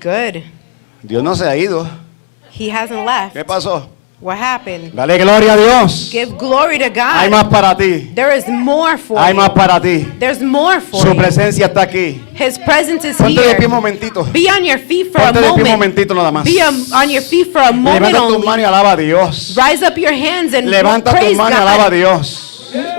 Good. Dios no se ha ido. He hasn't left. ¿Qué pasó? What happened? Dale gloria a Dios. Give glory to God. Hay más para ti. There is more for Hay you. más para ti. There's more for Su you. presencia está aquí. His presence is Ponte de pie un here. momentito. Be on your feet for a Ponte de pie un moment. momentito nada más. Be on your feet for a moment Levanta tus manos only. y alaba a Dios. Rise up your hands and Levanta tus praise manos y alaba a God. Dios.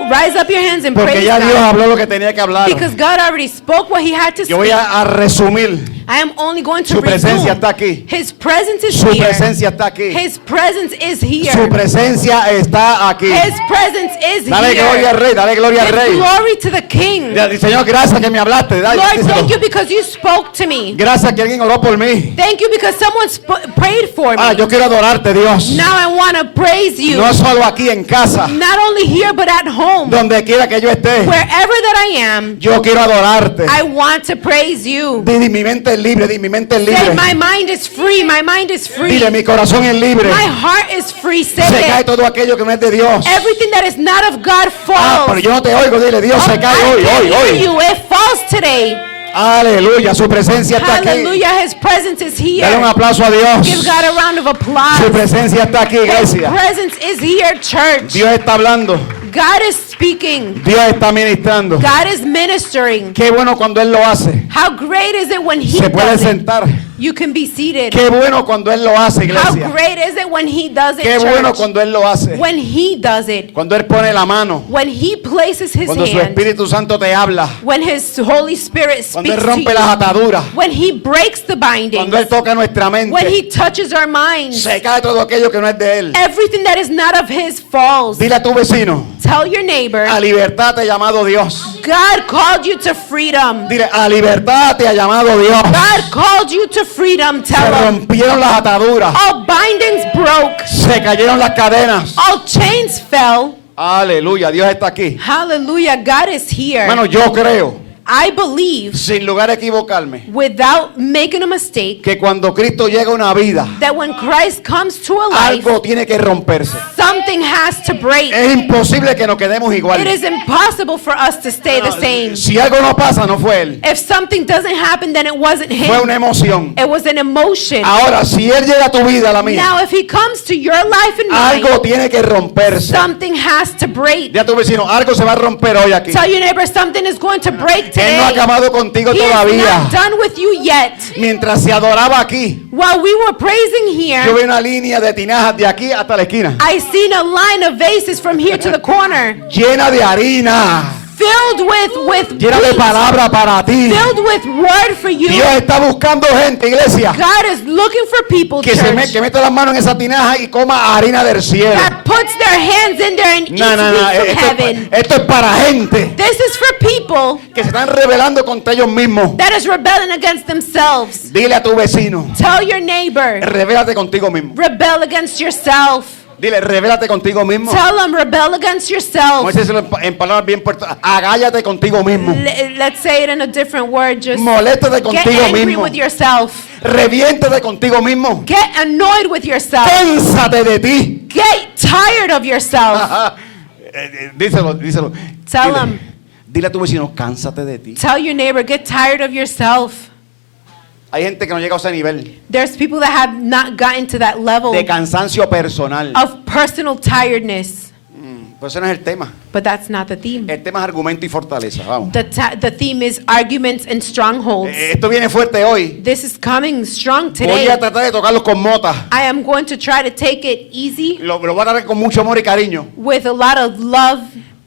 Rise up your hands and Porque praise ya Dios God. habló lo que tenía que hablar. Because God already spoke what he had to Yo voy speak. a resumir. I am only going to Su presencia resume. está aquí. His presence is Su here. presencia está aquí. His presence is here. Su presencia está aquí. His presence is Dale gloria al here. Rey, dale gloria al Give Rey. glory to the King. Señor, gracias que me hablaste. Dale, Lord, díselo. thank you because you spoke to me. Gracias que alguien oró por mí. Thank you because someone prayed for me. Yo quiero adorarte, Dios. Now I want to praise you. No solo aquí en casa, Not only here but at home. donde quiera que yo esté. Wherever that I am, Yo quiero adorarte. I want to praise you. Di, mi mente es libre, di, mi mente es Say, libre. my mind is free. My mind is free. Dile, mi corazón es libre. My heart is free. Say Se cae it. todo aquello que no es de Dios. Everything that is not of God Pero falls. yo no te oigo, dile, Dios se cae I hoy, can't hoy, hear hoy. you. It falls today. Aleluya, su presencia está aquí. Hallelujah. His presence is here. Dale un aplauso a Dios. Give God a round of Su applause. presencia está aquí, His iglesia. presence is here, church. Dios está hablando. God is speaking. Dios está ministrando. God is ministering. Qué bueno cuando Él lo hace. How great is it when He Se puede does it? sentar. You can be seated. Qué bueno cuando Él lo hace, How iglesia. great is it when He does it, Qué bueno church? cuando Él lo hace. When He does it. Cuando Él pone la mano. When He places His Cuando su hand. Espíritu Santo te habla. When His Holy Spirit Cuando Él speaks to rompe las you. ataduras. When He breaks the bindings. Cuando Él toca nuestra When mente. He touches our minds. Se cae todo aquello que no es de Él. Everything that is not of His falls. Dile a tu vecino. Tell your neighbor. A libertad te ha llamado Dios. God called you to freedom. Dile, a libertad te ha llamado Dios. God called you to freedom. Se Tell him. rompieron las ataduras. All bindings broke. Se cayeron las cadenas. All chains fell. Aleluya, Dios está aquí. Hallelujah. God is here. Bueno, yo creo, I believe, sin lugar a equivocarme, without making a mistake, que cuando Cristo llega a una vida, that when Christ comes to a life, algo tiene que romperse. something has to break. Es imposible que nos quedemos igual. It is impossible for us to stay the same. Si algo no pasa, no fue Él. If something doesn't happen, then it wasn't Fue Him. una emoción. It was an emotion. Ahora, si Él llega a tu vida, a la mía, Now, if He comes to your life and mine, algo tiene que romperse. something has to break. Ya tu vecino, algo se va a romper hoy aquí. Tell your neighbor something is going to break Él no ha today. acabado contigo He is todavía. not done with you yet. Mientras se adoraba aquí, While we were praising yo here, vi una línea de tinajas de aquí hasta la esquina, I seen a line of vases from here to the corner, llena de harina, filled with llena de wheat, palabra para ti. filled with word for you. Dios está buscando gente, iglesia, God is looking for people, que church, que meta las manos en esa tinaja y coma harina del cielo. that puts their hands in there and eats No, no, no, wheat from heaven. esto es para gente This is for people que se están rebelando contra ellos mismos. that is rebelling against themselves. Dile a tu vecino, Tell your neighbor, rebélate contigo mismo. rebel against yourself. Dile, rebélate contigo mismo. Tell them, rebel against yourself. Vamos a decirlo en palabras bien puertas. Agállate contigo mismo. Let's say it in a different word. Just Moléstate get contigo angry mismo. with yourself. Reviéntate contigo mismo. Get annoyed with yourself. Cánsate de ti. Get tired of yourself. Díselo. Tell Dile, them. dile a tu vecino, cánsate de ti. Tell your neighbor, get tired of yourself. Hay gente que no llega a ese nivel There's people that have not gotten to that level de cansancio personal. of personal tiredness. Pues ese no es el tema. But that's not the theme. El tema es argumento y fortaleza. Vamos. The theme is arguments and strongholds. Esto viene fuerte hoy. This is coming strong Voy today. a tratar de tocarlo con mota. I am going to try to take it easy Lo voy a tratar con mucho amor y cariño. with a lot of love,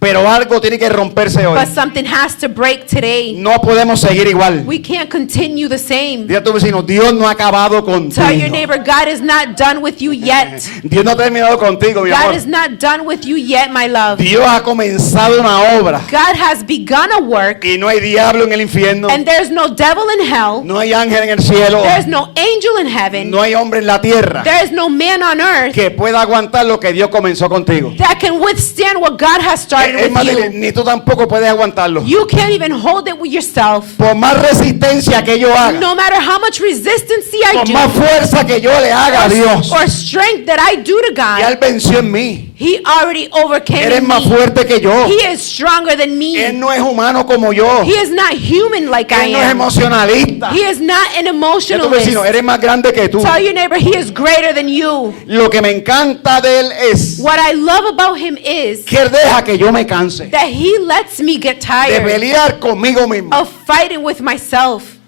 Pero algo tiene que romperse hoy. but something has to break today. No podemos seguir igual. We can't continue the same. Dile a tu vecino, Dios no ha acabado contigo. Tell your neighbor, God is not done with you yet. Dios no ha terminado contigo, mi God amor. is not done with you yet, my love. Dios ha comenzado una obra. God has begun a work, Y no hay diablo en el infierno. and there's no devil in hell. No hay ángel en el cielo. There's no angel in heaven. No hay hombre en la tierra There is no man on earth que pueda aguantar lo que Dios comenzó contigo. that can withstand what God has started it Es with más, you. ni tú tampoco puedes aguantarlo. You can't even hold it with yourself. Por más resistencia que yo haga, No matter how much resistance I por más do, fuerza que yo le haga a Dios, or strength that I do to ya Él God, venció en mí. He already overcame Él es más me. fuerte que yo. He is stronger than me. Él no es humano como yo. He is not human like I Él no es am. emocionalista. He is not an Ya tu emotionalist. vecino, eres más grande que tú. Tell your neighbor he is greater than you. Lo que me encanta de Él es What I love about him is que Él deja que yo me canse that he lets me get de tired pelear conmigo mismo. of fighting with myself.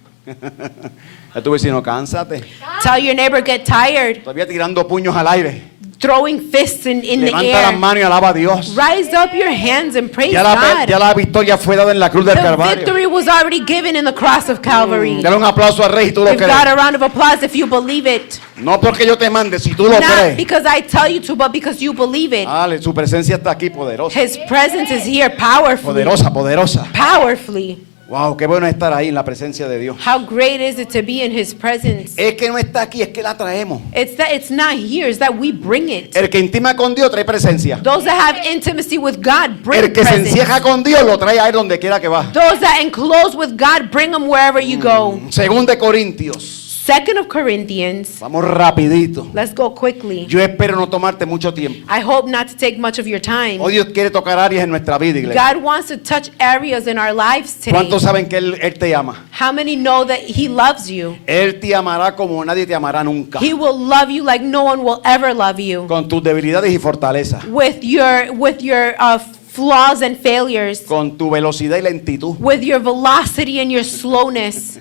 Ya tu vecino, cánsate. Tell your neighbor get tired, Todavía tirando puños al aire. throwing fists in the Levanta las air. manos y alaba a Dios. Rise up your hands and praise Ya God. la victoria fue dada en la cruz del The Calvario. victory was already given in the cross of Calvary. Dale un aplauso al Rey si tú lo Give God a crees. round of applause if you believe it. No porque yo te mande, si tú lo Not crees. because I tell you to, but because you believe it. Dale, su presencia está aquí poderosa. His presence is here powerfully. Poderosa, poderosa. Powerfully. Wow, qué bueno estar ahí en la presencia de Dios. How great is it to be in His presence? Es que no está aquí, es que la traemos. It's that it's not here, it's that we bring it. El que intima con Dios trae presencia. Those that have intimacy with God bring El que se presence. encierra con Dios lo trae a él donde quiera que va. Those that enclose with God bring them wherever you go. Según de Corintios. 2nd of Corinthians. Vamos rapidito. Let's go quickly. Yo espero no tomarte mucho tiempo. I hope not to take much of your time. Hoy Dios quiere tocar áreas en nuestra vida, iglesia. God wants to touch areas in our lives today. ¿Cuántos saben que él te ama? How many know that He loves you? Él te amará como nadie te amará nunca. He will love you like no one will ever love you. Con tus debilidades y fortalezas. With your flaws and failures. Con tu velocidad y lentitud. With your velocity and your slowness.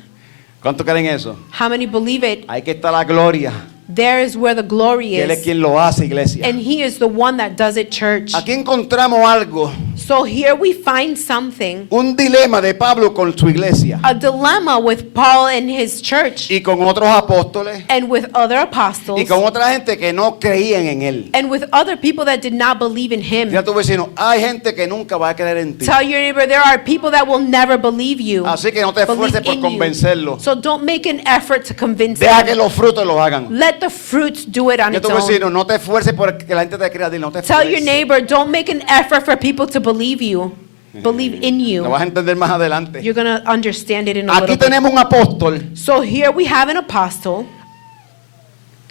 ¿Cuántos creen eso? How many believe it? Ahí que está la gloria. There is where the glory Que Él es is. quien lo hace, iglesia. And He is the one that does it, church. Aquí encontramos algo, So here we find something, un dilema de Pablo con su iglesia a dilemma with Paul and his church y con otros apóstoles and with other y apostles con otra gente que no creían en él. and with other people that did not believe in him. Mira a tu vecino, hay gente que nunca va a creer en ti. Tell your neighbor there are people that will never believe you. Así que no te believe esfuerces por in you. convencerlo. So don't make an effort to convince Deja them. que los frutos lo hagan. Let the fruits do it on Mira a its tu vecino, own. no te esfuerces por que la gente te crea. Dile, no te Tell your esfuerces. neighbor don't make an effort for people to believe you. Believe in Lo you. vas a entender más adelante. You're going to understand it in a Aquí little bit. tenemos un apóstol So here we have an apostle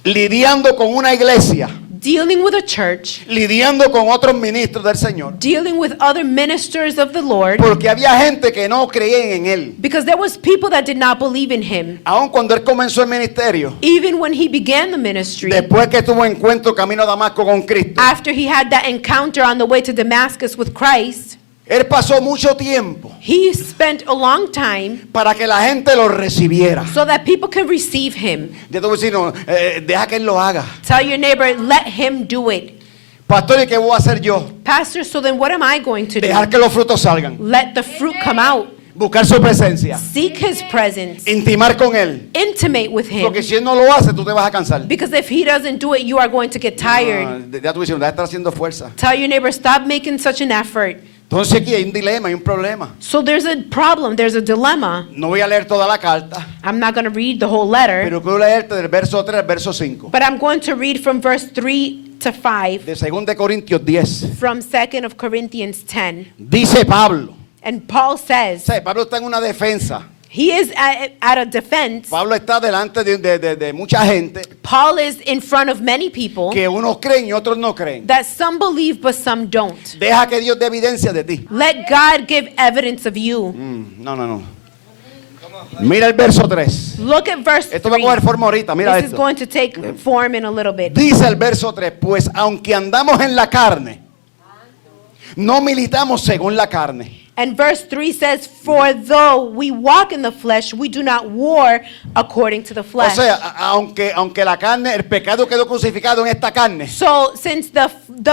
lidiando con una iglesia, dealing with a church, lidiando con otros ministros del Señor, dealing with other ministers of the Lord, porque había gente que no creía en él. because there was people that did not believe in him. Aun cuando él comenzó el ministerio, Even when he began the ministry, después que tuvo encuentro camino a Damasco con Cristo, after he had that encounter on the way to Damascus with Christ, él pasó mucho tiempo he spent a long time para que la gente lo recibiera. so that people can receive him. Ya tu vecino, deja que él lo haga. Tell your neighbor, let him do it. Pastor, ¿y qué voy a hacer yo? Pastor, so then what am I going to do? Dejar que los frutos salgan. Let the fruit come out. Buscar su presencia. Seek his presence. Intimar con él. Intimate with him. Porque si él no lo hace, tú te vas a cansar. Because if he doesn't do it, you are going to get tired. Ya tu vecino, deja de estar haciendo fuerza. Tell your neighbor, stop making such an effort. Entonces aquí hay un dilema, hay un problema. So there's a problem, there's a dilemma. No voy a leer toda la carta, I'm not going to read the whole letter, pero quiero leerte del verso 3 al verso 5. but I'm going to read from verse 3 to 5 De 2 de Corintios 10. from 2nd of Corinthians 10. Dice Pablo. And Paul says, ¿Sabe? Pablo está en una defensa. he is at a defense. Pablo está delante de mucha gente Paul is in front of many people que unos creen y otros no creen. that some believe but some don't. Deja que Dios dé evidencia de ti. Let God give evidence of you. No. Mira el verso 3. Look at verse Esto va a 3. coger forma ahorita. Mira This is esto. going to take form in a little bit. Dice el verso 3. Pues aunque andamos en la carne, no militamos según la carne. And verse 3 says, for though we walk in the flesh, we do not war according to the O flesh. sea, aunque la carne, el pecado quedó crucificado en esta carne. So since the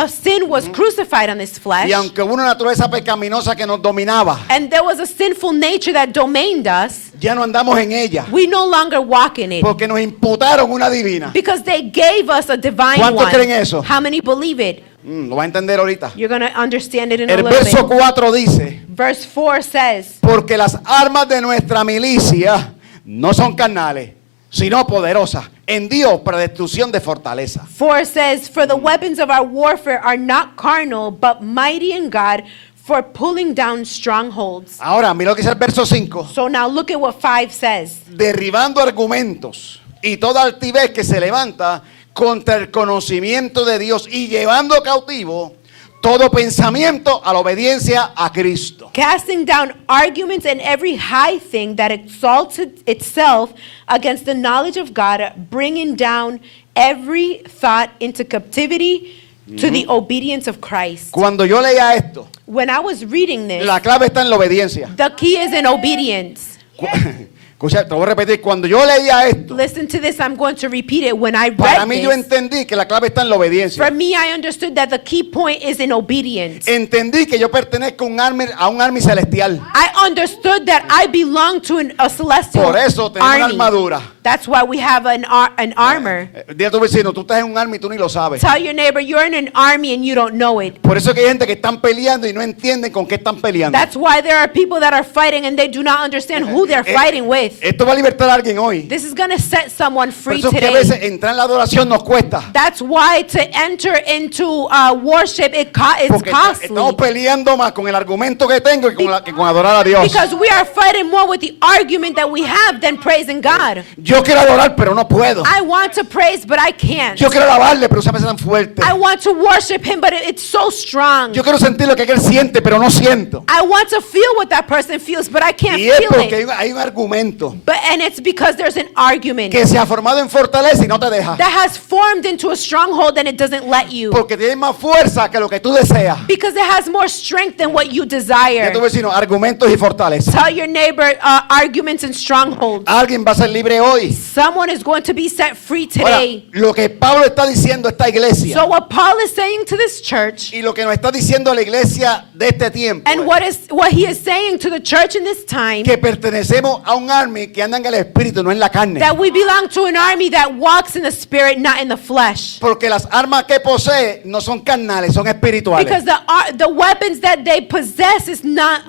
sin was crucified on this flesh, Y aunque hubo una naturaleza pecaminosa que nos dominaba, and there was a sinful nature that domained us, ya no andamos en ella. we no longer walk in it. Porque nos imputaron una divina. Because they gave us a divine ¿Cuántos one. creen eso? How many believe it? Lo va a entender ahorita. You're going to understand it in a El little verso bit. 4 dice, Verse 4 says, porque las armas de nuestra milicia no son carnales, sino poderosas en Dios para destrucción de fortaleza. 4 says, for the weapons of our warfare are not carnal, but mighty in God for pulling down strongholds. Ahora, mira lo que dice el verso 5. So now look at what 5 says. Derribando argumentos y toda altivez que se levanta contra el conocimiento de Dios y llevando cautivo todo pensamiento a la obediencia a Cristo. Casting down arguments and every high thing that exalted itself against the knowledge of God, bringing down every thought into captivity to the obedience of Christ. Cuando yo leía esto, When I was reading this, la clave está en la obediencia. the key is in obedience. Escucha, te voy a repetir, cuando yo leía esto, Listen to this, I'm going to repeat it. When I para read mí yo this, entendí que la clave está en la obediencia. for me, I understood that the key point is in obedience. Entendí que yo pertenezco a un army celestial. I understood that I belong to a celestial Por eso tenemos una army. armadura. That's why we have an armor. Dile a tu vecino, tú estás en un army y tú ni lo sabes. Tell your neighbor you're in an army and you don't know it. Por eso que hay gente que están peleando y no entienden con qué están peleando. That's why there are people that are fighting and they do not understand who they're fighting with. Esto va a libertar a alguien hoy. This is going to set someone Por free eso que a today. veces entrar en la adoración nos cuesta. That's why to enter into worship, it's Porque estamos costly. peleando más con el argumento que tengo que con adorar a Dios. Because we are fighting more with the argument that we have than praising God. Yo quiero adorar, pero no puedo. I want to praise, but I can't. Yo quiero alabarle, pero se me hace tan fuerte. I want to worship Him, but it's so strong. Yo quiero sentir lo que él siente, pero no siento. I want to feel what that person feels, but I can't Y es feel porque it. hay un argumento And it's because there's an argument que se ha formado en fortaleza y no te deja. that has formed into a stronghold and it doesn't let you. Porque tiene más fuerza que lo que tú deseas. Because it has more strength than what you Ya desire. tu vecino, argumentos y fortaleza. Tell your neighbor arguments and strongholds. Alguien va a ser libre hoy. Someone is going to be set free Ahora, today. lo que Pablo está diciendo a esta iglesia So what Paul is saying to this church y lo que nos está diciendo a la iglesia de este tiempo and what he is saying to the church in this time, que pertenecemos a un army que anda en el espíritu, no en la carne. that we belong to an army that walks in the spirit, not in the flesh. Porque las armas que posee no son carnales, son espirituales. Because the weapons that they possess is not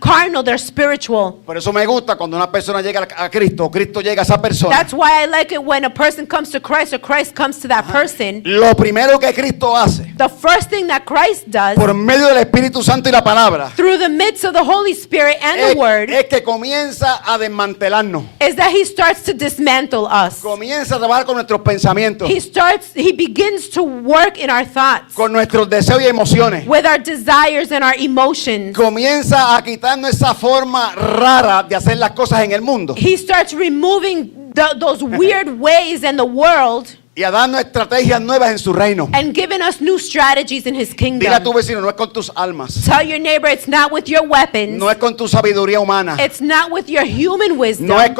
carnal, they're spiritual. Por eso me gusta cuando una persona llega a Cristo, Cristo llega a esa persona. That's why I like it when a person comes to Christ or Christ comes to that person. Lo primero que Cristo hace, The first thing that Christ does por medio del Espíritu Santo y la palabra, through the midst of the Holy Spirit and the Word es que comienza a desmantelarnos. is that He starts to dismantle us. Comienza a trabajar con nuestros pensamientos, He begins to work in our thoughts, con nuestros deseos y emociones. with our desires and our emotions. Comienza a quitarnos esa forma rara de hacer las cosas en el mundo He starts removing those weird ways in the world y a darnos estrategias nuevas en su reino. and giving us new strategies in His Dile a tu kingdom. vecino, no es con tus almas, Tell your neighbor it's not with your weapons. no es con tu sabiduría humana, It's not with your human wisdom. no es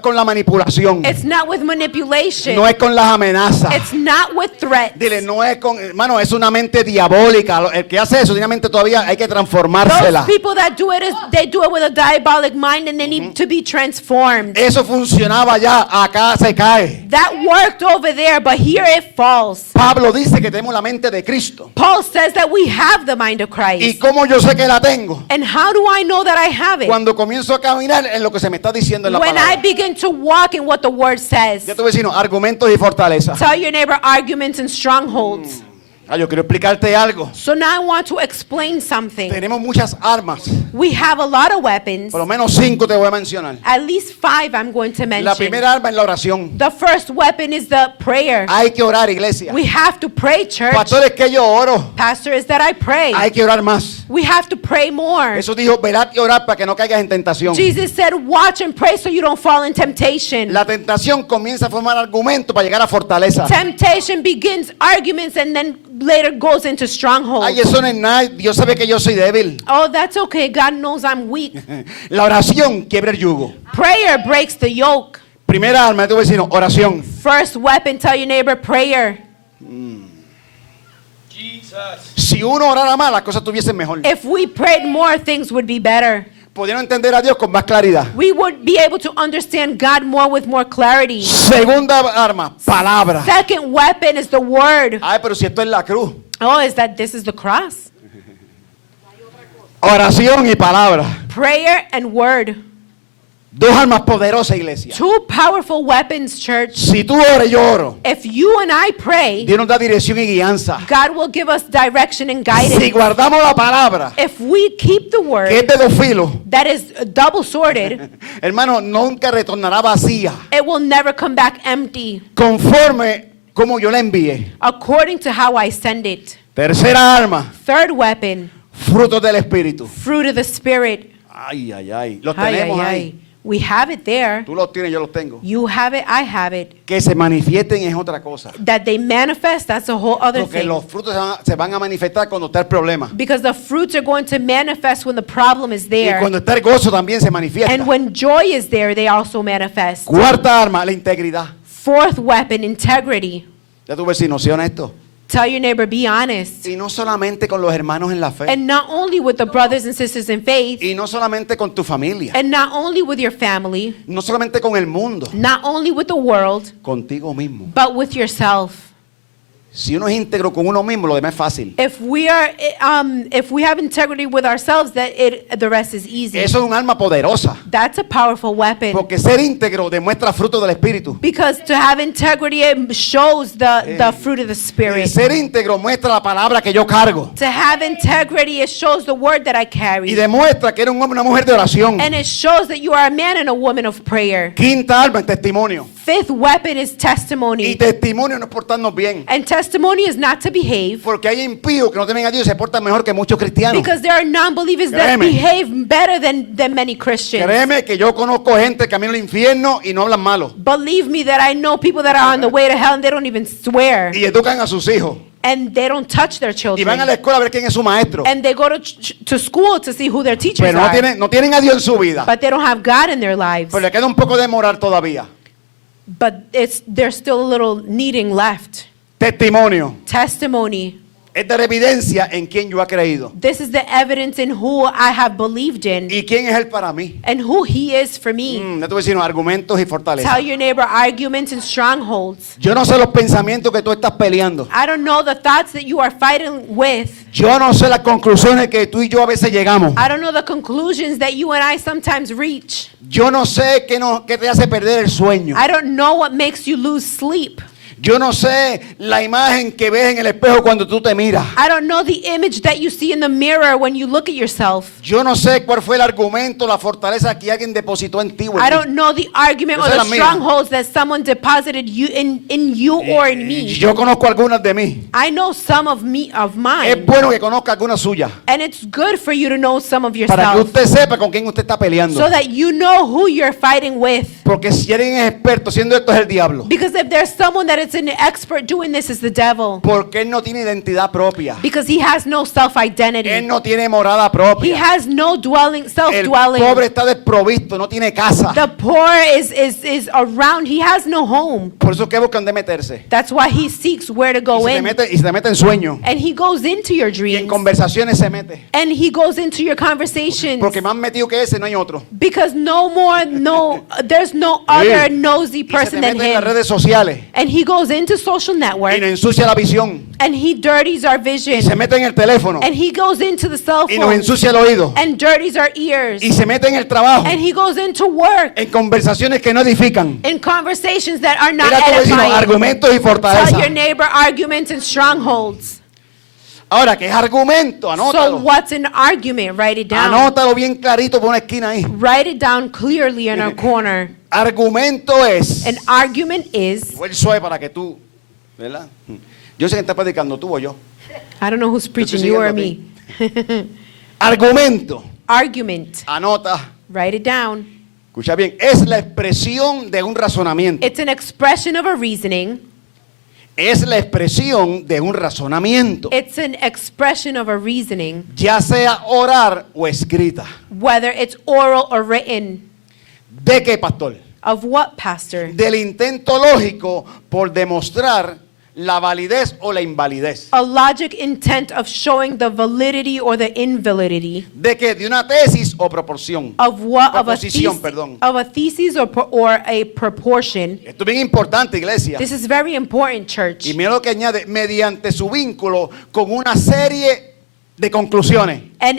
con la manipulación, It's not with manipulation. no es con las amenazas. It's not with threats. Dile, no es con, hermano, es una mente diabólica. El que hace eso, tiene una mente todavía, hay que transformársela. Those people that do it they do it with a diabolic mind and they need to be transformed. Eso funcionaba ya, acá se cae. That worked over there, but here it falls. Pablo dice que tenemos la mente de Cristo. Paul says that we have the mind of ¿Y Christ. cómo yo sé que la tengo? And how do I know that I have it? Cuando comienzo a caminar en lo que se me está diciendo en la When I palabra. begin to walk in what the word says. Ya tu vecino, argumentos y fortaleza. Tell your neighbor arguments and strongholds. Yo quiero explicarte algo. So now I want to explain something. Tenemos muchas armas. We have a lot of weapons. Por lo menos 5 te voy a mencionar. At least 5 I'm going to La mention. primera arma es la oración. The first weapon is the prayer. Hay que orar, iglesia. We have to pray, church. Pastor, es que yo oro. Pastor, is that I pray. Hay que orar más. We have to pray more. Eso dijo, velad y orar para que no caigas en tentación. Jesus said, watch and pray so you don't fall in temptation. La tentación comienza a formar argumentos para llegar a fortaleza. Temptation begins arguments and then later goes into Ay, strongholds. eso no es nada. Dios sabe que yo soy débil. Oh, that's okay. God knows I'm weak. La oración quiebra el yugo. Prayer breaks the yoke. Primera arma de tu vecino, oración. First weapon, tell your neighbor, prayer. Si uno orara más, las cosas estuviesen mejor. If we prayed more, things would be better. Pudieron entender a Dios con más claridad. We would be able to understand God more with more clarity. Segunda arma, palabra. Second weapon is the word. Ay, pero si esto es la cruz. Oh, is that this is the cross? Oración y palabra. Prayer and word. Dos armas poderosas, iglesia. Two powerful weapons, church. Si tú oras, yo oro. If you and I pray, Dios nos da dirección y guianza. God will give us direction and guidance. Si guardamos la palabra, If we keep the que es word de dos filos, that is double-sworded, hermano, nunca retornará vacía, it will never come back empty conforme como yo la envié. according to how I send it. Tercera arma, Third weapon, frutos del Espíritu. fruit of the Spirit. Ay, ay, ay. Los Ay, tenemos ay, ahí. ay. We have it there. Tú los tienes, yo los tengo. You have it, I have it. Que se manifiesten es otra cosa. That they manifest, that's a whole other Porque thing. los frutos se van a manifestar cuando está el problema. Because the fruits are going to manifest when the problem is Y there. cuando está el gozo también se manifiesta. And when joy is there, they also manifest. Cuarta arma, la integridad. Fourth weapon, integrity. Ya tu vecino, sé honesto. Tell your neighbor, be honest. Y no solamente con los hermanos en la fe. And not only with the brothers and sisters in faith, Y no solamente con tu familia. and not only with your family, No solamente con el mundo. not only with the world, Contigo mismo. but with yourself. Si uno es íntegro con uno mismo, lo demás es fácil. If we have integrity with ourselves, the rest is easy. Eso es un arma poderosa. That's a powerful weapon. Porque ser íntegro demuestra fruto del Espíritu. Because to have integrity, it shows the fruit of the Y Spirit. ser íntegro muestra la palabra que yo cargo. To have integrity, it shows the word that I Y carry. demuestra que eres un hombre, una mujer de oración. And it shows that you are a man and a woman of prayer. Quinta arma, el testimonio. Fifth weapon is Y testimony. testimonio no es portarnos bien. And testimony is not to behave. Porque hay impíos que no temen a Dios y se portan mejor que muchos cristianos. Because there are non-believers that Créeme. behave better than many Christians. Créeme que yo conozco gente que camina al infierno y no hablan malo. Believe me that I know people that are on the way to hell and they don't even swear. Y educan a sus hijos. And they don't touch their Y van a la children. escuela a ver quién es su maestro. And they go to school to see who their teachers Pero no are. tienen a Dios en su vida. But they don't have God in their lives. Pero le queda un poco de moral todavía. But there's still a little needing left. Testimonio. Testimony. Es dar evidencia en quién yo he creído. This is the evidence in who I have believed in ¿Y quién es Él para mí? and who He is for me. Ya te voy a decir, argumentos y fortaleza. Tell your neighbor arguments and strongholds. Yo no sé los pensamientos que tú estás peleando. I don't know the thoughts that you are fighting with. Yo no sé las conclusiones que tú y yo a veces llegamos. I don't know the conclusions that you and I sometimes reach. Yo no sé qué te hace perder el sueño. I don't know what makes you lose sleep. Yo no sé la imagen que ves en el espejo cuando tú te miras. I don't know the image that you see in the mirror when you look at yourself. Yo no sé cuál fue el argumento, la fortaleza que alguien depositó en ti o en I mí. don't know the argument Esa or es la the mía. strongholds that someone deposited in you or in me. Yo conozco algunas de mí. I know some of Es mine. bueno que conozca algunas suyas And it's good for you to know some of para que yourself usted sepa con quién usted está peleando. so that you know who you're fighting with. Porque si alguien es experto siendo esto es el diablo. Because if there's someone that is an expert doing this, is the devil. Porque él no tiene identidad propia. Because he has no Él self-identity. no tiene morada He propia. has no El self-dwelling. pobre está desprovisto, no tiene casa. The poor is around. He has no home. Por eso que buscan de meterse. That's why he seeks where to Y go se te in. mete en sueños. And he goes into your Y en dreams. conversaciones se mete. And he goes into your conversations. Porque más metido que ese no hay otro. Because there's no other nosy Y se te person than mete en las him. redes sociales. And he goes into social Y networks. nos ensucia la visión. And he dirties our Y vision. se mete en el teléfono. And he goes into the cell Y nos phone. ensucia el oído. And dirties our ears. Y se mete en el trabajo. And he goes into work. En conversaciones que no edifican. In conversations that are not Mira tu vecino, edifying. argumentos y Tell fortaleza. your neighbor arguments and strongholds. Ahora, ¿qué es argumento? So Anótalo. what's an argument? Write it down. Anótalo bien clarito por una esquina ahí. Write it down clearly in a corner. Argumento es. An argument is, Fue el suave para que tú, ¿verdad? Yo sé que está predicando tú o yo. I don't know who's preaching, you or me. Argumento. Argument. Anota. Write it down. Escucha bien. Es la expresión de un razonamiento. It's an expression of a reasoning. Es la expresión de un razonamiento. It's an expression of a reasoning, Ya sea oral o escrita. whether it's oral or written. ¿De qué, pastor? Of what, Pastor? Del intento lógico por demostrar la validez o la invalidez. A logic intent of showing the validity or the invalidity ¿De qué? De una tesis o proporción. of what Proposición, perdón. of a thesis or a proportion. Esto es bien importante, iglesia. This is very important, church. Y mira lo que añade, mediante su vínculo con una serie de conclusiones, And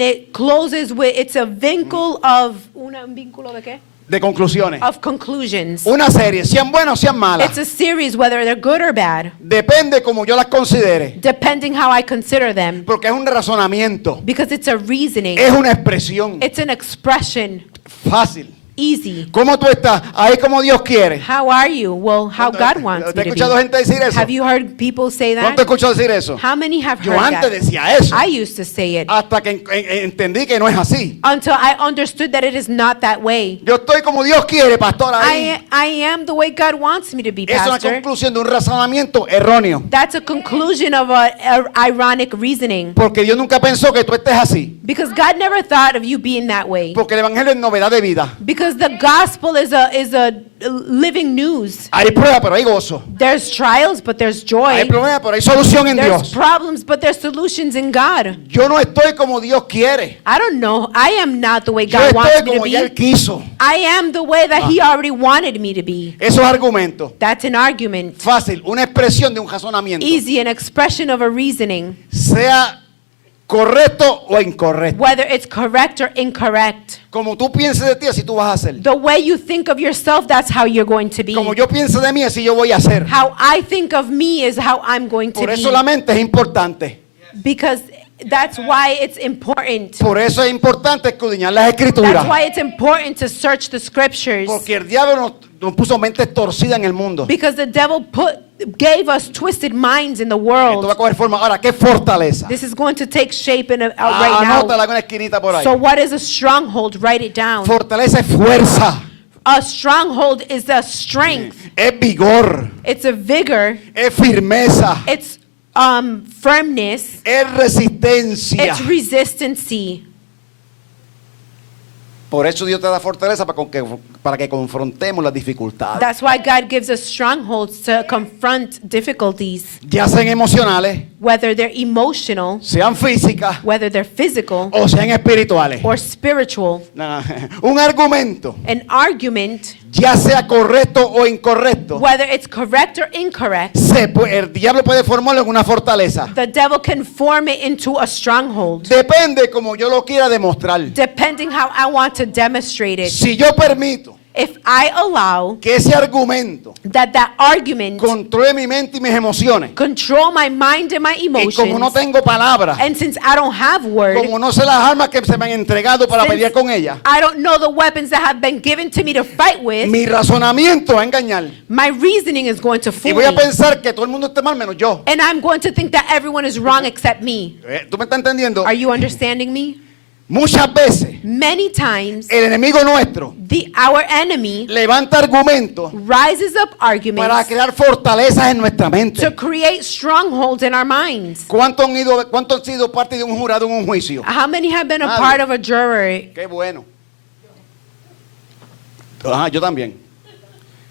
it closes with, it's a vínculo of, un vínculo de qué? de conclusiones. Of conclusions. Una serie, sean buenas o sean malas, It's a series, whether they're good or bad, depende como yo las considere, depending how I consider them, porque es un razonamiento, because it's a reasoning. es una expresión It's an expression, fácil. easy. ¿Cómo tú estás? Ahí como Dios quiere. How are you? Well, how God wants ¿Te he me to escuchado be. gente decir eso? Have you heard people say ¿Cuánto he that? escuchado decir eso? How many have Yo heard antes that? decía eso, I used to say it hasta que entendí que no es así. until I understood that it is not that way. Yo estoy como Dios quiere, pastor, ahí. I am the way God wants me to be, Es una pastor. conclusión de un razonamiento erróneo. That's a conclusion of a ironic reasoning. Porque Dios nunca pensó que tú estés así. Because God never thought of you being that way. Porque el evangelio es novedad de vida. Because the gospel is a living news. Hay prueba, pero hay gozo. There's trials, but there's Hay joy. problema, pero hay solución en There's Dios. problems, but there's solutions in God. Yo no estoy como Dios quiere. I don't know. I am not the way Yo God wants estoy me to como ya Él be. quiso. I am the way that He already wanted me to be. Esos argumentos. That's an argument. Fácil, una expresión de un razonamiento. Easy, an expression of a reasoning, Sea correcto o incorrecto. whether it's correct or incorrect. Como tú pienses de ti, así tú vas a hacer. The way you think of yourself, that's how you're going to be. Como yo pienso de mí, así yo voy a hacer. How I think of me is how I'm going to Por eso be. la mente es importante. Because that's why it's important. Por eso es importante escudriñar las escrituras. That's why it's important to search the scriptures. Porque el diablo nos puso mentes torcidas en el mundo. Because the devil gave us twisted minds in the Esto va a world. coger forma. Ahora, ¿qué fortaleza? This is going to take shape right now. Anótala en una esquinita por ahí. So what is a stronghold? Write it down. Fortaleza es fuerza, A stronghold is a strength. es vigor, It's a vigor. es firmeza, It's firmness. es resistencia. It's resistancy. Por eso Dios te da fortaleza para que confrontemos las dificultades. That's why God gives us strongholds to confront difficulties, Ya sean emocionales, whether they're emotional, sean físicas whether they're physical o sean espirituales. or spiritual. No, no. Un argumento, An argument, ya sea correcto o incorrecto, whether it's correct or incorrect, el diablo puede formarlo en una fortaleza. the devil can form it into a stronghold, Depende como yo lo quiera demostrar. depending how I want to demonstrate it. Si yo permito If I allow que ese argumento that argument controle mi mente y mis emociones, control my mind and my y como no emotions, tengo palabras, and since I don't have word, como no sé las armas que se me han entregado para since pelear con ella, I don't know the weapons that have been given to me to fight with, mi razonamiento va a engañar. my reasoning is going to Y fool voy a me. pensar que todo el mundo esté mal menos yo. And I'm going to think that everyone is wrong except me. ¿Tú me estás entendiendo? Are you understanding me? Muchas veces Many times, el enemigo nuestro our enemy levanta argumentos rises up para arguments crear fortalezas en nuestra to mente. create strongholds in our minds. ¿Cuántos han sido parte de un jurado en un juicio? How many have been a Nadie. part of a jury? Qué bueno. Ajá, yo también.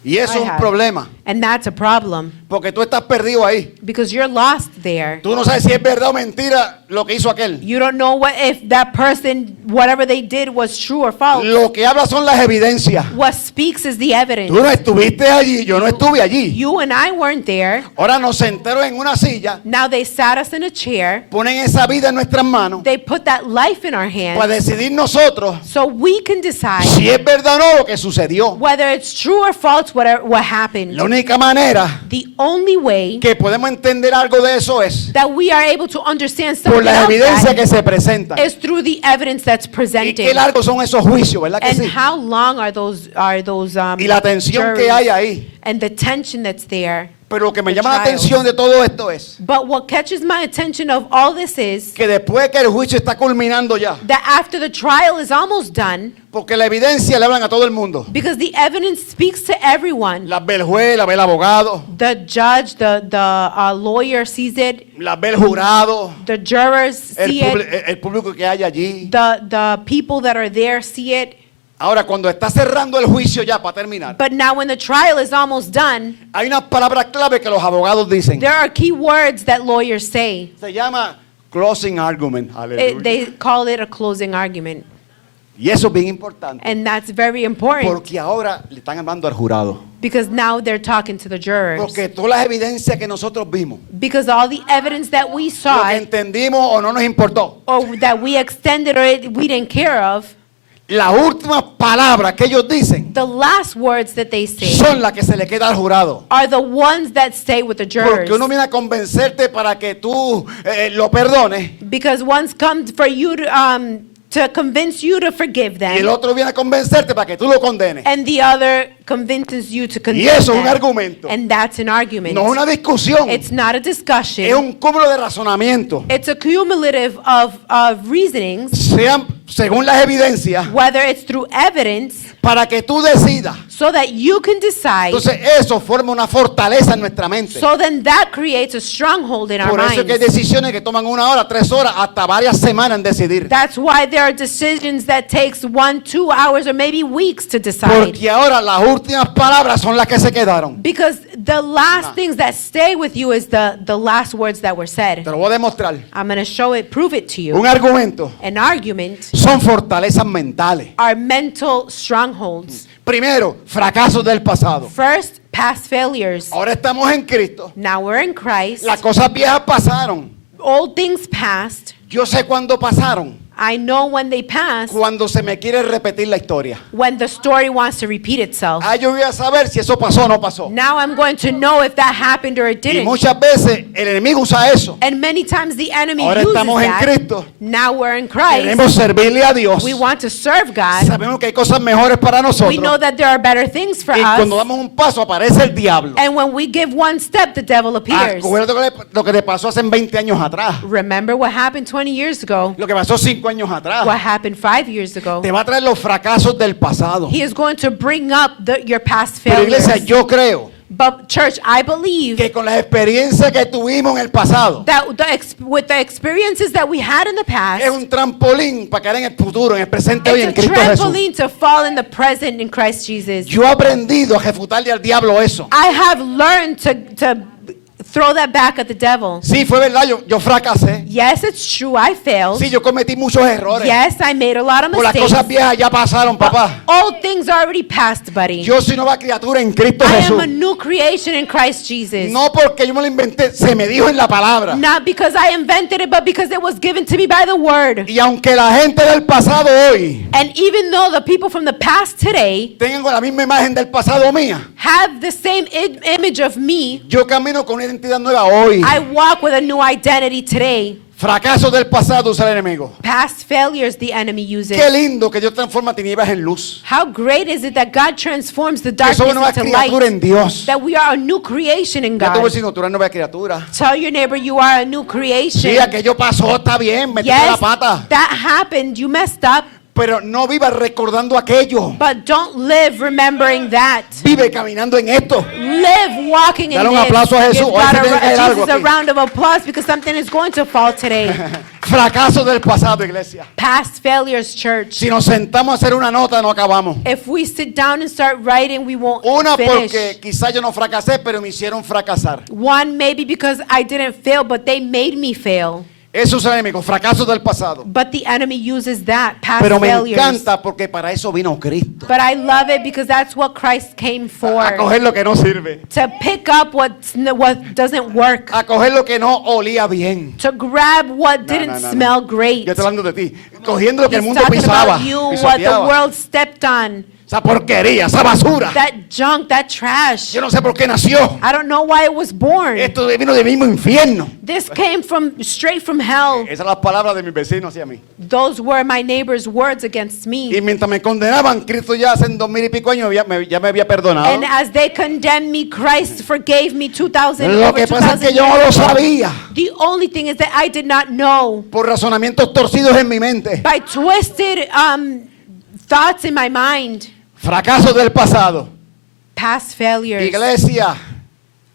Y eso I es un have. problema, And that's a problem porque tú estás perdido ahí. because you're lost there. Tú no sabes si es verdad o mentira lo que hizo aquel. You don't know if that person, whatever they did, was true or false. Lo que habla son las evidencias. What speaks is the evidence. Tú no estuviste allí, yo no estuve allí. You and I weren't there. Ahora nos sentaron en una silla, Now they sat us in a chair. ponen esa vida en nuestras manos They put that life in our para hands decidir nosotros so we can decide si es verdad o no lo que sucedió. whether it's true or false, what happened. La única manera The only way que podemos entender algo de eso es that we are able to understand por something las of evidencias that que se presentan. is through the evidence that's Y presented. qué largos son esos juicios, ¿verdad que And sí? how long are those Y la tensión que juries hay ahí. and the tension that's there. Pero lo que me The llama la trials. atención de todo esto es But what catches my attention of all this is que después que el juicio está culminando ya, that after the trial is almost done, porque la evidencia le hablan a todo el mundo. because the evidence speaks to everyone. Las ve el juez, las ve el abogado, The judge, the lawyer sees it, las ve el jurado, the jurors see it, el público que hay allí. the people that are there see it. Ahora, cuando está cerrando el juicio ya para terminar, But now when the trial is almost done, hay unas palabras clave que los abogados dicen. there are key words that lawyers say. Se llama closing argument. Aleluya. They call it a closing argument. Y eso es bien importante. And that's very important Porque ahora le están hablando al jurado. because now they're talking to the jurors. Porque todas las evidencias que nosotros vimos, Because all the evidence that we lo saw que entendimos o no nos importó, or that we extended or we didn't care of, las últimas palabras que ellos dicen the last words that they say son las que se le queda al jurado. are the ones that stay with the jurors. Porque uno viene a convencerte para que tú lo perdones Because one's come for you to convince you to forgive y el them, otro viene a convencerte para que tú lo condenes. and the other convinces you to Y condemn eso es un them. argumento. And that's an argument. No es una discusión, It's not a es discussion. un cúmulo de razonamiento. It's a cumulative of reasonings, Sean según las evidencias whether it's through evidence, para que tú decidas. so that you can decide. Entonces eso forma una fortaleza en nuestra mente. So then that creates a stronghold in our Por eso es que hay minds. decisiones que toman 1 hora, 3 horas, hasta varias semanas en decidir. That's why there are decisions that takes 1, 2 hours, or maybe weeks to decide. Porque ahora las últimas palabras son las que se quedaron. Because the last things that stay with you is the last words that were said. Te lo voy a demostrar. I'm going to show it, prove it to you. Un argumento An argument son fortalezas mentales. are mental strongholds. Primero, fracasos del pasado. First, past failures. Ahora estamos en Cristo. Now we're in Christ. Las cosas viejas pasaron. Old things passed. Yo sé cuándo pasaron. I know when they pass, Cuando se me quiere repetir la historia. when the story wants to repeat itself. Yo voy a saber si eso pasó o no pasó. Now I'm going to know if that happened or it Y didn't. muchas veces el enemigo usa eso. And many times the enemy Ahora uses estamos en that. Cristo. Now we're in Christ. Queremos servirle a Dios. We want to serve God. Sabemos que hay cosas mejores para nosotros. We know that there are better things for Y cuando us. damos un paso aparece el diablo. And when we give one step, the devil appears. Acuérdate lo que te pasó hace 20 años atrás. Remember what happened 20 years ago? Lo que pasó 5 años What atrás. happened 5 years ago? Te va a traer los fracasos del pasado. He is going to bring up your past Pero failures. iglesia, yo creo But church, I believe que con las experiencias que tuvimos en el pasado that with the experiences that we had in the past, es un trampolín para caer en el futuro, en el presente hoy en it's a Cristo Jesús. trampoline to fall in the present in Christ Jesus. Yo he aprendido a refutarle al diablo eso. I have learned to throw that back at the devil. Sí, fue verdad, yo fracasé. Yes, it's true, I failed. Sí, yo cometí muchos errores. Yes, I made a lot of Por las mistakes. cosas viejas ya pasaron, papá. Old things already passed, buddy. Yo soy nueva criatura en Cristo I am Jesús. a new creation in Christ Jesus. No porque yo me lo inventé, se me dijo en la palabra. Not because I invented it, but because it was given to me by the word. Y aunque la gente del pasado hoy And even though the people from the past today tengan la misma imagen del pasado mía, have the same image of me, yo camino con una identidad nueva hoy. I walk with a new identity today. Fracasos del pasado usa el enemigo. Past failures the enemy uses. Qué lindo que Dios transforma tinieblas en luz. How great is it that God transforms the Que darkness somos nueva into criatura en light? Dios. That we are a new creation in Ya te voy God. diciendo, tú eres nueva criatura. Tell your neighbor you are a new creation. Sí, aquello pasó, está bien, metiste la Yes, pata. that happened. You messed up. Pero no vivas recordando aquello. But don't live remembering that. Vive caminando en esto. Live walking in Dale un this. aplauso a Jesús. Give Hoy God se tiene que caer algo Jesus a aquí. round of applause because something is going to fall today. Fracasos del pasado, iglesia. Past failures, church. Si nos sentamos a hacer una nota, no acabamos. If we sit down and start writing, we won't Una finish. porque quizás yo no fracasé, pero me hicieron fracasar. One, maybe because I didn't fail, but they made me fail. Eso es el enemigo, fracasos del pasado. But the enemy uses that, past Pero me failures. encanta porque para eso vino Cristo. But I love it because that's what Christ came for. A coger lo que no sirve. To pick up what doesn't work. A coger lo que no olía bien. To grab what didn't no. smell great. Yo estoy hablando de ti. Cogiendo lo que el He's mundo talking pisaba. about you, what the pisoteaba. world stepped on. Esa porquería, esa basura. That junk, that trash. Yo no sé por qué nació. I don't know why it was born. Esto vino del mismo infierno. This came straight from hell. Esas son las palabras de mis vecinos hacia mí. Those were my neighbor's words against me. Y mientras me condenaban, Cristo ya hace 2000 y pico años ya me había perdonado. And as they condemned me, Christ forgave me 2,000 Lo over que pasa es 2,000 que yo no lo years ago. sabía. The only thing is that I did not know. Por razonamientos torcidos en mi mente. By twisted thoughts in my mind. Fracasos del pasado. Past failures. Iglesia,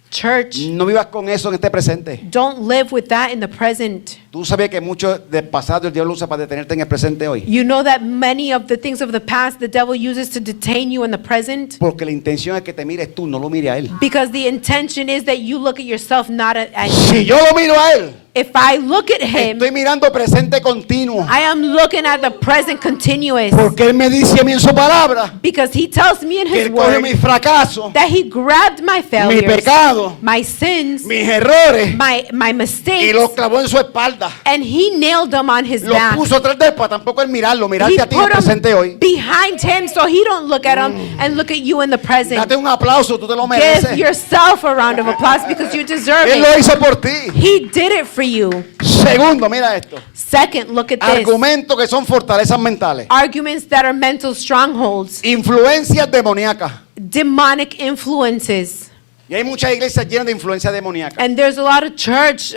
Church, no vivas con eso en este presente. don't live with that in the present. Tú sabías que mucho del pasado el diablo usa para detenerte en el presente hoy. You know that many of the things of the past the devil uses to detain you in the present? Porque la intención es que te mires tú, no lo mire a él. Because the intention is that you look at yourself, not at Si yo lo miro a él, If I look at him, estoy mirando presente continuo. I am looking at the present continuous. Porque Él me dice a mí en su palabra Because he tells me in que his Él coge word mis fracasos, that he grabbed my mi failures, pecado, my sins, mis errores my y mistakes, los clavó en su espalda. and he nailed them on his Lo back. puso atrás de él para tampoco él mirarlo, He mirarte a ti en el put presente him hoy. behind him so he don't look at him and look at you in the present. Date un aplauso, tú te lo Give mereces. yourself a round of applause because you deserve Él lo it. hizo por ti. He did it for you. Segundo, mira esto. Second, look at this. Argumentos que son fortalezas mentales. Arguments that are mental strongholds, Influencias demoníacas. demonic influences. Y hay muchas iglesias llenas de influencias demoníacas. And there's a lot of church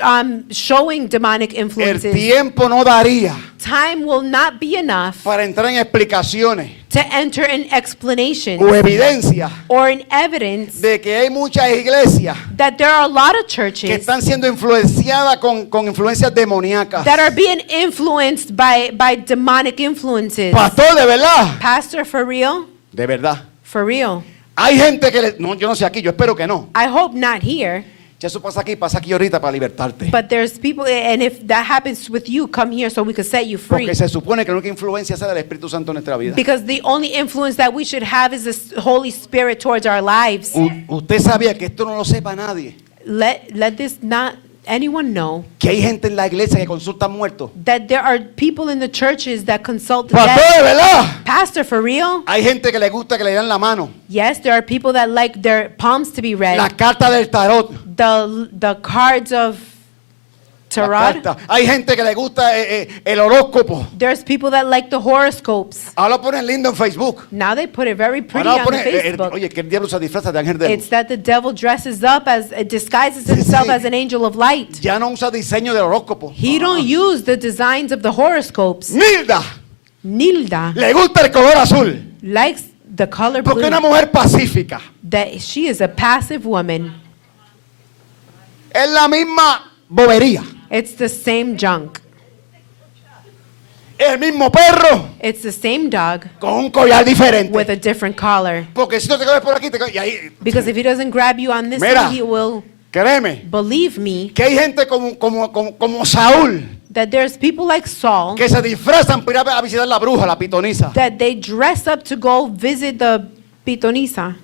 showing demonic El influences. tiempo no daría Time will not be enough para entrar en explicaciones to enter in explanations o evidencias or in evidence de que hay muchas iglesias that there are a lot of que churches están siendo influenciadas con influencias demoníacas. that are being influenced by demonic influences. Pastor, de verdad. Pastor, for real? De verdad. For real. Hay gente que no, yo no sé aquí, yo espero que no. I hope not here, Ya eso pasa aquí ahorita para libertarte. but there's people, and if that happens with you, come here so we can set you free. Porque se supone que la única influencia es la del Espíritu Santo en nuestra vida. Because the only influence that we should have is the Holy Spirit towards our lives. Usted sabía que esto no lo sepa nadie. Let this not anyone know Que hay gente en la iglesia que consulta muertos. that there are people in the churches that consult the Pastor, dead. de verdad. Pastor, for real? Hay gente que le gusta que le den la mano. Yes, there are people that like their palms to be read. La carta del tarot. The cards of La tarot. carta. Hay gente que le gusta el horóscopo. There's people that like the horoscopes. Ahora lo ponen lindo en Facebook. Now they put it very pretty Ahora lo on the ponen, Facebook. oye, que el diablo se disfraza de ángel de luz. It's that the devil dresses up as disguises Sí, himself sí. as an angel of light. Ya no usa diseño del horóscopo. He don't use the designs of the horoscopes. Nilda Nilda le gusta el color azul. likes the color Porque blue. es una mujer pacífica. That she is a passive woman. Es la misma bobería. It's the same junk. El mismo perro It's the same dog con un collar diferente. with a different collar. Porque si no te coges por aquí, y ahí, Because if he doesn't grab you on this Mira. one, he will créeme, believe me que hay gente como Saúl that there's people like Saul que se disfrazan para ir a visitar la bruja, la pitonisa. that they dress up to go visit the pitonisa,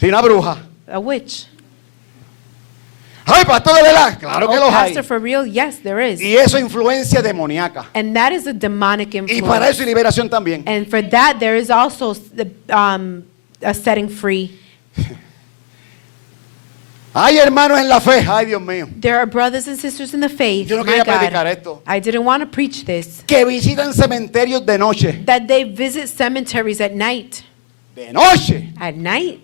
Sí, una bruja. a witch. Ay, pastor, de verdad. Claro que Oh, los hay. pastor, for real? Yes, there is. Y eso es influencia demoníaca. And that is a demonic Y para influence. eso hay liberación también. And for that, there is also a setting free. Hay hermanos en la fe. Ay, Dios mío. There are brothers and sisters in the faith, Yo no my quería predicar God, esto. I didn't want to preach this, Que visitan cementerios de noche. that they visit cemeteries at night. De noche. At night?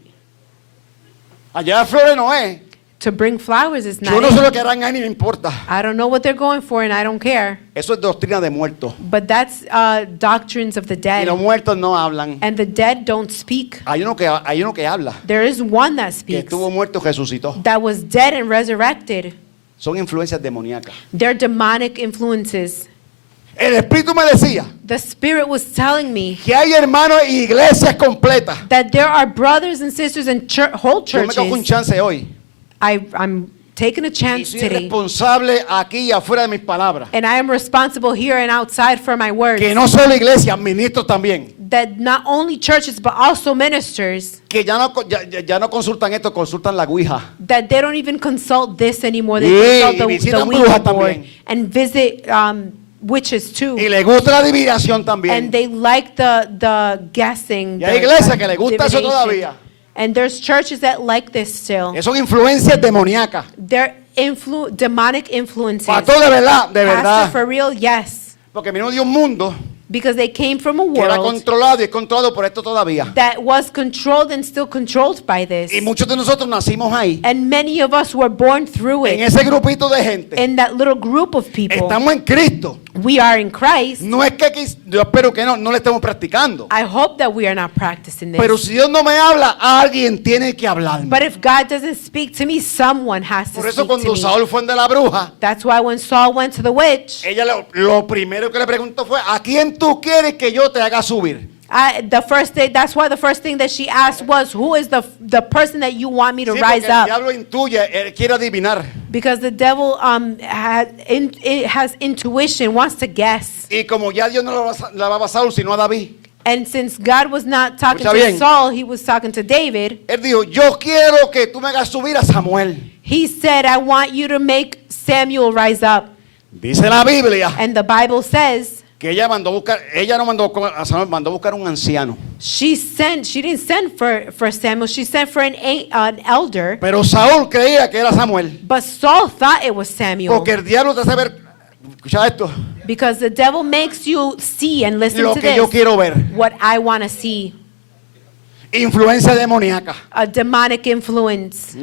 Allá en Flores no es. To bring flowers is Yo not no sé it. lo que harán ahí ni me importa. I don't know what they're going for and I don't care. Eso es doctrina de muertos. But that's doctrines of the Y dead. los muertos no hablan. And the dead don't speak. Hay uno que habla. There is one that Que speaks, estuvo muerto y resucitó. that was dead and resurrected. Son influencias demoníacas. They're demonic influences. El Espíritu me decía The Spirit was telling me que hay hermanos y iglesias completas. that there are brothers and sisters in whole Yo me cojo un churches. chance hoy. I'm taking a Y chance soy today. responsable aquí y afuera de mis palabras. And I am responsible here and outside for my words. Que no solo iglesias, ministros también. That not only churches but also ministers, Que ya no consultan esto, consultan la Ouija. that they don't even consult this anymore. They Sí, consult y the visitan Ouija brujas board también. and visit witches too. Y le gusta la adivinación And también. they like the guessing. Y hay the iglesias que le gusta eso divination. todavía. And there's churches that like this still. Son influencias demoníacas. They're demonic influences. Pastor, de verdad, de Pastor, verdad. for real, yes. Porque venimos de un mundo Because they came from a que era world controlado y es controlado por esto todavía. that was controlled and still controlled by this. Y muchos de nosotros nacimos ahí, And many of us were born through en it. ese grupito de gente. In that little group of people. Estamos en Cristo. We are in Christ. No es que yo espero que no le estemos practicando. I hope that we are not practicing Pero this. si Dios no me habla, alguien tiene que hablarme. But if God doesn't speak to me, someone has to Por eso speak to cuando me. Saúl fue de la bruja, That's why when Saul went to the witch, ella lo primero que le preguntó fue, ¿a quién tú quieres que yo te haga subir? That's why the first thing that she asked was, who is the person that you want me to Sí, rise porque el up? diablo intuye, él quiere adivinar. Because the devil has intuition, wants to guess. Y como ya Dios no la va a Saúl, sino a David. And since God was not talking Escucha to bien. Saul, he was talking to David. Él dijo, yo quiero que tú me hagas subir a Samuel. He said, I want you to make Samuel rise up. Dice la Biblia And the Bible says que ella no mandó a Samuel, mandó a buscar un anciano. she didn't send for Samuel, she sent for an elder. Pero Saúl creía que era Samuel. But Saul thought it was Samuel. Porque el diablo te hace ver, escucha esto, Because the devil makes you see and listen lo to que yo this, quiero ver. what I want to see. Influencia demoníaca. A demonic influence.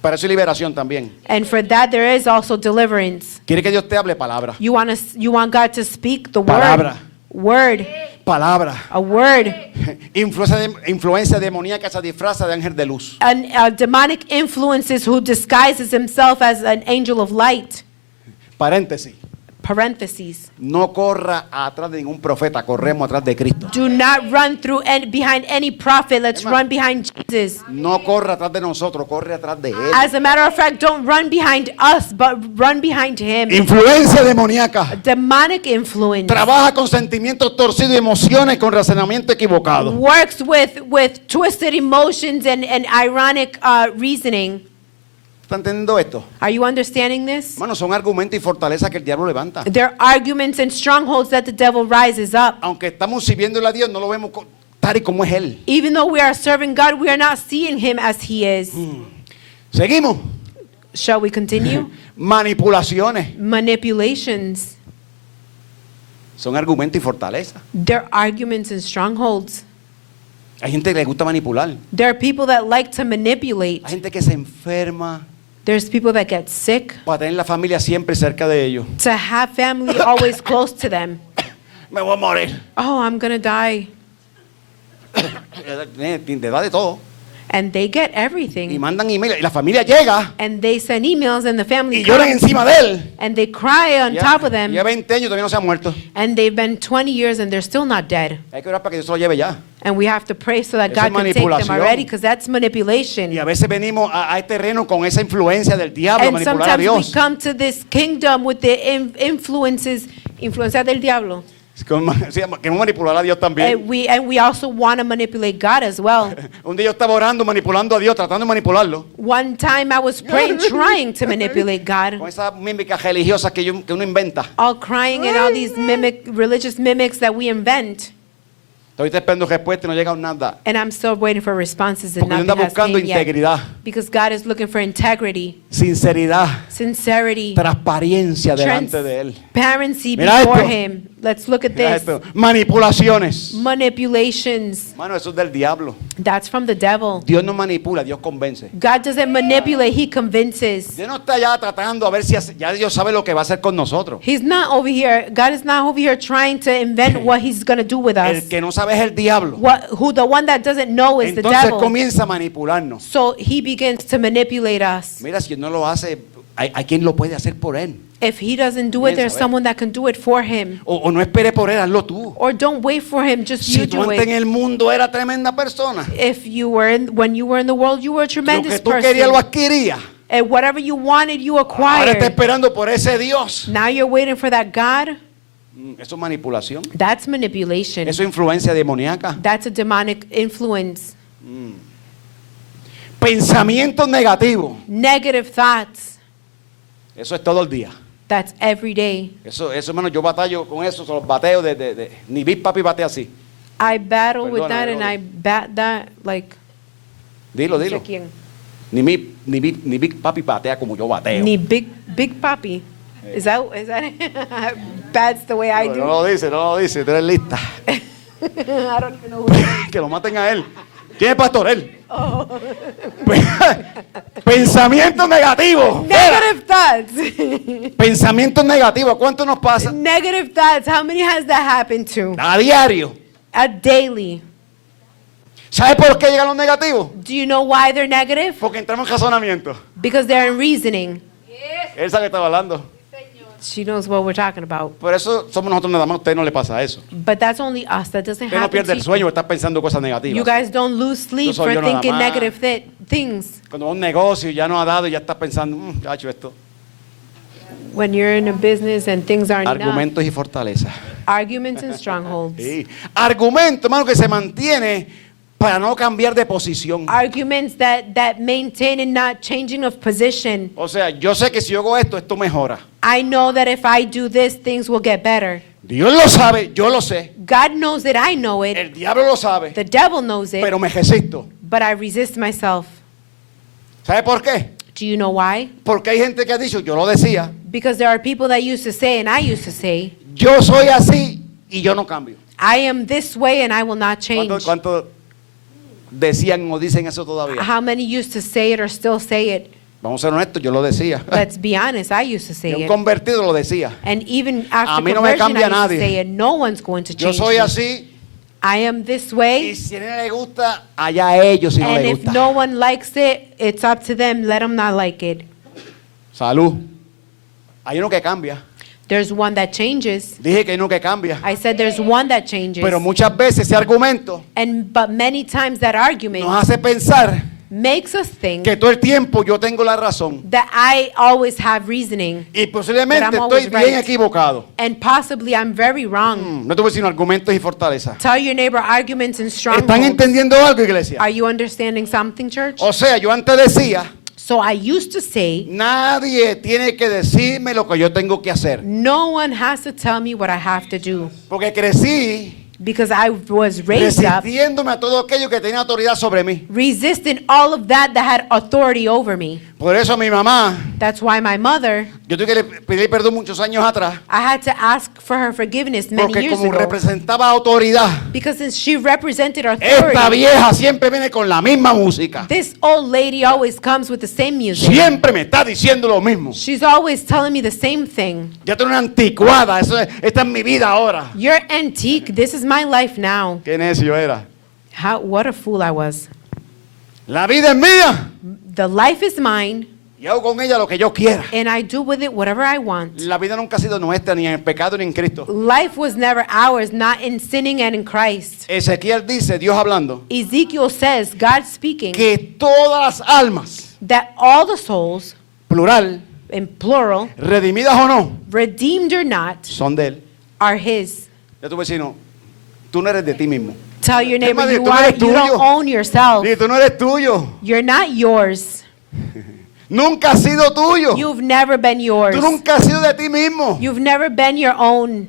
Para eso hay liberación también. And for that there is also deliverance. Quiere que Dios te hable palabra. You want God to speak the Palabra. word. Palabra. A word. Influencia demoníaca se disfraza de ángel de luz. And a demonic influences who disguises himself as an angel of light. Paréntesis. Parentheses. No corra atrás de ningún profeta, corremos atrás de Cristo. Do not run through and behind any prophet. Let's run behind Jesus. No corra atrás de nosotros, corre atrás de Él. As a matter of fact, don't run behind us, but run behind him. Influencia demoníaca. Demonic influence Trabaja con sentimientos torcidos y emociones con razonamiento equivocado. works with twisted emotions and ironic reasoning. ¿Está entendiendo esto? Are you understanding this? Hermanos, son argumentos y fortalezas que el diablo levanta. They're arguments and strongholds that the devil rises up. Aunque estamos sirviéndole a Dios, no lo vemos tal y como es Él. Even though we are serving God, we are not seeing him as he is. Seguimos. Shall we continue? Manipulaciones. Manipulations. Son argumentos y fortalezas. They're arguments and strongholds. Hay gente que le gusta manipular. There are people that like to manipulate. Hay gente que se enferma There's people that get sick para tener la familia siempre cerca de ellos. to have family always close to them. Me voy a morir. Oh, I'm going to die. Te da de todo. And they get Y everything. mandan email. Y la familia llega And they send emails and the family y lloran comes encima de él. and they cry on top of them. Ya 20 años todavía no se ha muerto. And they've been 20 years and they're still not dead. Hay que orar para que Dios se lo lleve ya. And we have to pray so that Eso God es can take them manipulación. already, because that's Y manipulation. a veces venimos a este terreno con esa influencia del diablo, And manipular a sometimes we Dios. come to this kingdom with the influencia del diablo. Queremos manipular a Dios también. And we also want to manipulate God as well. Un día yo estaba orando, manipulando a Dios, tratando de manipularlo. One time I was praying, trying to manipulate Con God, esas mímicas religiosas que uno inventa. all crying and all these religious mimics that we invent. Estoy esperando respuesta y no llega nada. And I'm still waiting for responses and Porque Dios anda nothing has buscando came yet. integridad, Because God is looking for integrity, sinceridad, sincerity, transparencia delante de Él. transparency Mira before esto. Him. Let's look at Mira this. esto, manipulaciones. Manipulations. Mano, eso es del diablo. That's from the devil. Dios no manipula, Dios convence. God doesn't manipulate, He convinces. Dios no está ya tratando a ver si ya Dios sabe lo que va a hacer con nosotros. He's not over here, God is not over here trying to invent what He's going to do with us. El que no sabe es el diablo. The one that doesn't know is the Entonces devil. comienza a manipularnos. So he begins to manipulate us. Mira, si no lo hace, hay quien lo puede hacer por él. If he doesn't do it, Piensa, there's a ver. someone that can do it for him. O no espere por él, hazlo tú. Or don't wait for him, just Si you tú do antes en it. el mundo eras tremenda persona, If you were when you were in the world, you were a lo tremendous que tú querías lo person. adquirías. And whatever you wanted, you Ahora está acquired. esperando por ese Dios. Now you're waiting for that God. Eso es manipulación. That's manipulation. Eso es influencia demoníaca. That's a demonic influence. Pensamientos negativos. Negative thoughts. Eso es todo el día. That's every day. Eso hermano, yo batallo con eso, son los bateos ni Big Papi batea así. I battle with Perdona, that and perdona. I bat that like. Dilo. no sé quién. Ni Big Papi batea como yo bateo. Ni Big Papi. Is that that's the way I No do? lo dice, tú eres lista. I don't even know who that is. Que lo maten a él. ¿Quién es pastor? Él. Pensamientos negativos. Negative thoughts. Pensamientos negativos. ¿Cuánto nos pasa? Negative thoughts. How many has that happened to? A diario. Daily. ¿Sabes por qué llegan los negativos? Do you know why they're negative? Porque entramos en razonamiento. Because they're in reasoning. Él sabe que estaba hablando. She knows what we're talking about. Por eso somos nosotros nada más, a usted no le pasa eso. But that's only us. That doesn't Usted no happen pierde to el you. sueño, está pensando cosas You negativas. guys don't lose sleep soy for yo nada thinking más. negative things. Cuando va a un negocio y ya no ha dado y ya está pensando, cacho esto. When you're in a business and things aren't enough. Argumentos y fortaleza. Arguments and strongholds. Sí. Argumento, hermano, que se mantiene para no cambiar de posición. Arguments that maintain and not changing of position. O sea, yo sé que si yo hago esto, esto mejora. I know that if I do this, things will get better. Dios lo sabe, yo lo sé. God knows it, I know it. El diablo lo sabe, The devil knows it, pero me resisto. but I resist myself. ¿Sabe por qué? Do you know why? Porque hay gente que ha dicho, yo lo decía, Because there are people that used to say, and I used to say, yo soy así y yo no cambio. I am this way and I will not change. ¿Cuántos decían o dicen eso todavía? How many used to say it or still say it? Vamos a ser honestos, yo lo decía. Let's be honest, I used to say Y un it. convertido lo decía. And even A after mí no me conversion, cambia I used nadie. to say it. No one's going to Yo change soy me. así I am this y way, si a él le gusta, allá a ellos si no and le if gusta. no one likes it, it's up to them. Let them not like it. Salud. Hay uno que cambia. There's one that changes. Dije que hay uno que cambia. I said there's one that changes. Pero muchas veces ese argumento But many times that argument nos hace pensar makes us think que todo el tiempo yo tengo la razón. that I always have reasoning, Y posiblemente But I'm estoy always bien right. equivocado. and possibly I'm very wrong. No te voy a decir argumentos y fortaleza. Tell your neighbor arguments and ¿Están strongholds. entendiendo algo, iglesia? Are you understanding something, church? O sea, yo antes decía, So I used to say, nadie tiene que decirme lo que yo tengo que hacer. no one has to tell me what I have to do. Porque crecí Because I was raised up resistiéndome a todo aquello que tenía autoridad sobre mí. resisting all of that had authority over me. Por eso mi mamá, That's why my mother, yo tuve que pedir perdón muchos años atrás, I had to ask for her forgiveness many porque years como ago. representaba autoridad, Because since she represented esta authority, vieja siempre viene con la misma música. this old lady always comes with the same music. Siempre me está diciendo lo mismo. She's always telling me the same thing. Ya tengo una anticuada, esta es mi vida ahora. You're antique. This is my life now. Qué necio era. What a fool I was. La vida es mía The life is mine, y hago con ella lo que yo quiera. and I do with it whatever I want. La vida nunca ha sido nuestra, ni en el pecado ni en Cristo. Life was never ours, not in sinning and in Christ. Ezequiel dice, Dios hablando, Ezekiel says, God speaking, que todas las almas, that all the souls, plural, in plural, redimidas o no, redeemed or not, son de Él. are His. Ya tu vecino, tú no eres de ti mismo. Tell your neighbor Hermano, you tú no eres don't tuyo. own yourself. Y tú no eres tuyo. You're not yours. Nunca has sido tuyo. You've never been yours. Tú nunca has sido de ti mismo. You've never been your own.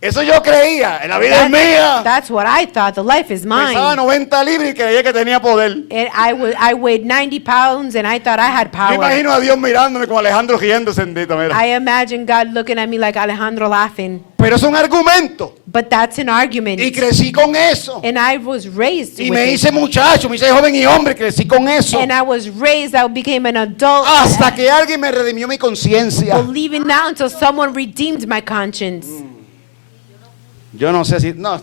Eso yo creía. La vida es mía. That's what I thought. The life is Pesaba mine. 90 libras y creía que tenía poder. And I weighed 90 pounds and I thought I had Yo power. imagino a Dios mirándome como Alejandro riéndose, bendito, mira. I imagine God looking at me like Alejandro laughing. Pero es un argumento. But that's an argument. Y crecí con eso. And I was raised Y with me it. hice muchacho, me hice joven y hombre, crecí con eso. And I was raised, I became an adult, Hasta que alguien me redimió mi conciencia. believing now until someone redeemed my conscience. Yo no sé si... No,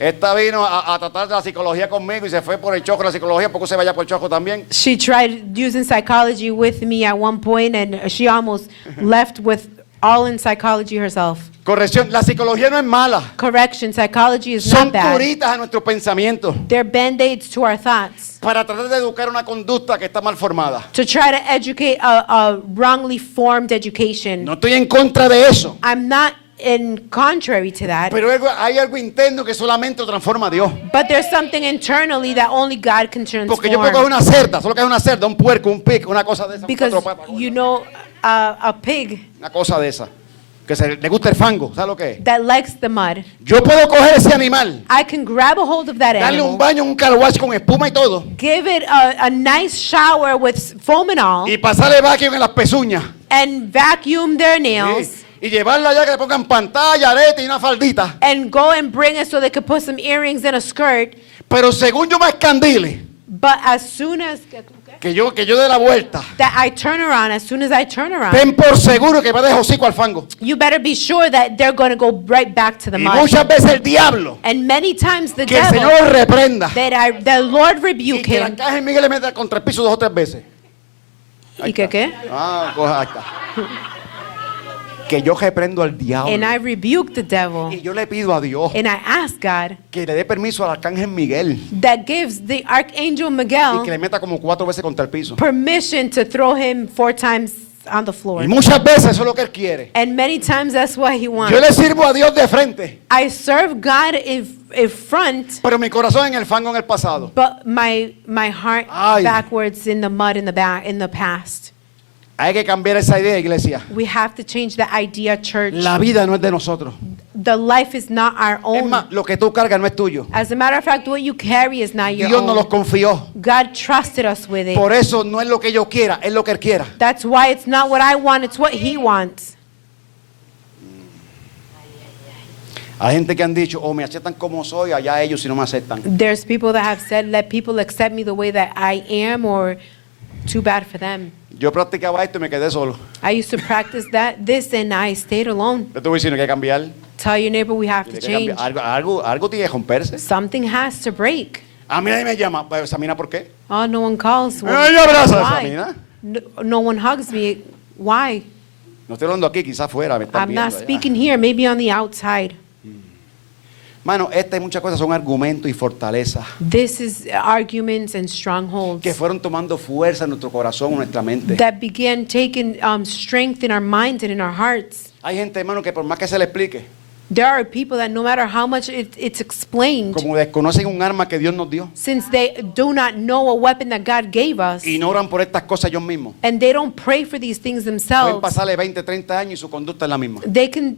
esta vino a tratar de la psicología conmigo y se fue por el choco de la psicología, poco se vaya por el choco también. She tried using psychology with me at one point and she almost left with all in psychology herself. Corrección, la psicología no es mala. Correction, psychology is Son not bad. curitas a nuestro pensamiento They're band-aids to our thoughts. para tratar de educar una conducta que está mal formada. To try to educate a wrongly formed education. No estoy en contra de eso. I'm not in contrary to that. Pero hay algo interno que solamente lo transforma a Dios. But there's something internally that only God can Porque yo puedo coger transform. una cerda, solo que es una cerda, un puerco, un pig, una cosa de esa. Because cuatro patas, you know, a pig una cosa de esa. Que le gusta el fango, ¿sabes lo que es? that likes the mud, Yo puedo coger ese animal, I can grab a hold of that darle un animal, baño, un car wash con espuma y todo, give it a nice shower with foam and all, y pasarle vacuum en las pezuñas. and vacuum their ¿sí? nails, Y llevarla allá que le pongan pantalla, arete y una faldita. and go and bring it so they could put some earrings and a skirt. Pero según yo me escandile, But as soon as que yo dé la vuelta, that I turn around, as soon as I turn around, ten por seguro que va de hocico al fango. you better be sure that they're going to go right back to the Y mud. muchas veces el diablo, And many times the que el devil, Señor lo reprenda, the Lord y rebuke que la him, caja en Miguel le meta contra el piso 2 o 3 veces. Ahí ¿Y qué está. qué? Ahí está. Que yo reprendo al diablo. And I rebuke the devil. Y yo le pido a Dios And I ask God que le dé permiso al arcángel Miguel that gives the Archangel y que Miguel le meta como 4 veces contra el piso. permission to throw him 4 times on the floor. Y muchas veces eso es lo que él quiere. And many times that's what he Yo wants. le sirvo a Dios de frente, I serve God in front, pero mi corazón en el fango en el pasado. but my heart Ay. backwards in the mud in the past. Hay que cambiar esa idea, iglesia. We have to change the idea, church. La vida no es de nosotros. The life is not our Es own. más, lo que tú cargas no es tuyo. As a matter of fact, what you carry is not your Dios nos los own. confió. God trusted us with it. Por eso no es lo que yo quiera, es lo que Él quiera. That's why it's not what I want, it's what He wants. Hay gente que han dicho, me aceptan como soy, allá ellos si no me aceptan. There's people that have said, let people accept me the way that I am, or too bad for them. Yo practicaba esto y me quedé solo. I used to practice this and I stayed alone. Yo te voy diciendo que hay que cambiar. Tell your neighbor we have to Tiene que change. cambiar. Algo tiene que romperse. Something has to break. A mí nadie me llama. Pues, Samina, ¿por qué? Oh, no one calls. Ay, abraza, Why? Samina. No one hugs me. Why? No estoy hablando aquí, quizás fuera. Me están I'm not viendo allá. speaking here, maybe on the outside. Mano, estas y muchas cosas son argumentos y fortaleza This is arguments and strongholds que fueron tomando fuerza en nuestro corazón, en nuestra mente. that began taking strength in our minds and in our hearts. Hay gente, hermano, que por más que se le explique, There are people that no matter how much it's explained, como desconocen un arma que Dios nos dio, since they do not know a weapon that God gave us, y no oran por estas cosas ellos mismos. and they don't pray for these things Pueden themselves, pasarle 20, 30 años y su conducta es la misma. they can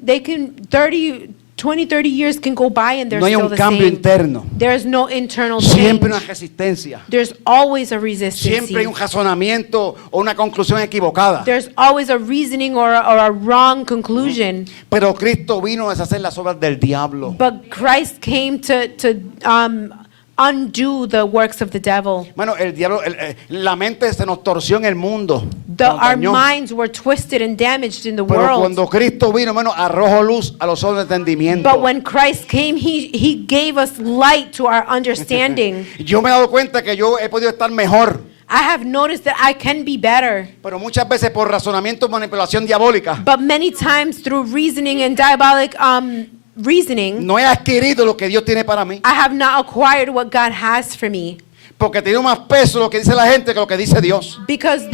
20, 30 years can go by and they're No hay still un the cambio same. interno. There's no internal Siempre change. una resistencia. There's always a resistance. Siempre hay un razonamiento o una conclusión equivocada. There's always a reasoning or a wrong conclusion. Pero Cristo vino a deshacer las obras del diablo. But Christ came to undo the works of the devil. Bueno, el diablo, la mente se nos torció en el mundo. Nos Our dañó. minds were twisted and damaged in the Pero world. cuando Cristo vino, hermano, arrojó luz a los ojos de entendimiento. But when Christ came, he gave us light to our understanding. Yo me he dado cuenta que yo he podido estar mejor, I have noticed that I can be better. pero muchas veces por razonamiento y manipulación diabólica, But many times through reasoning and diabolic reasoning, no he adquirido lo que Dios tiene para mí. I have not acquired what God has for me. Porque tiene más peso lo que dice la gente que lo que dice Dios. Because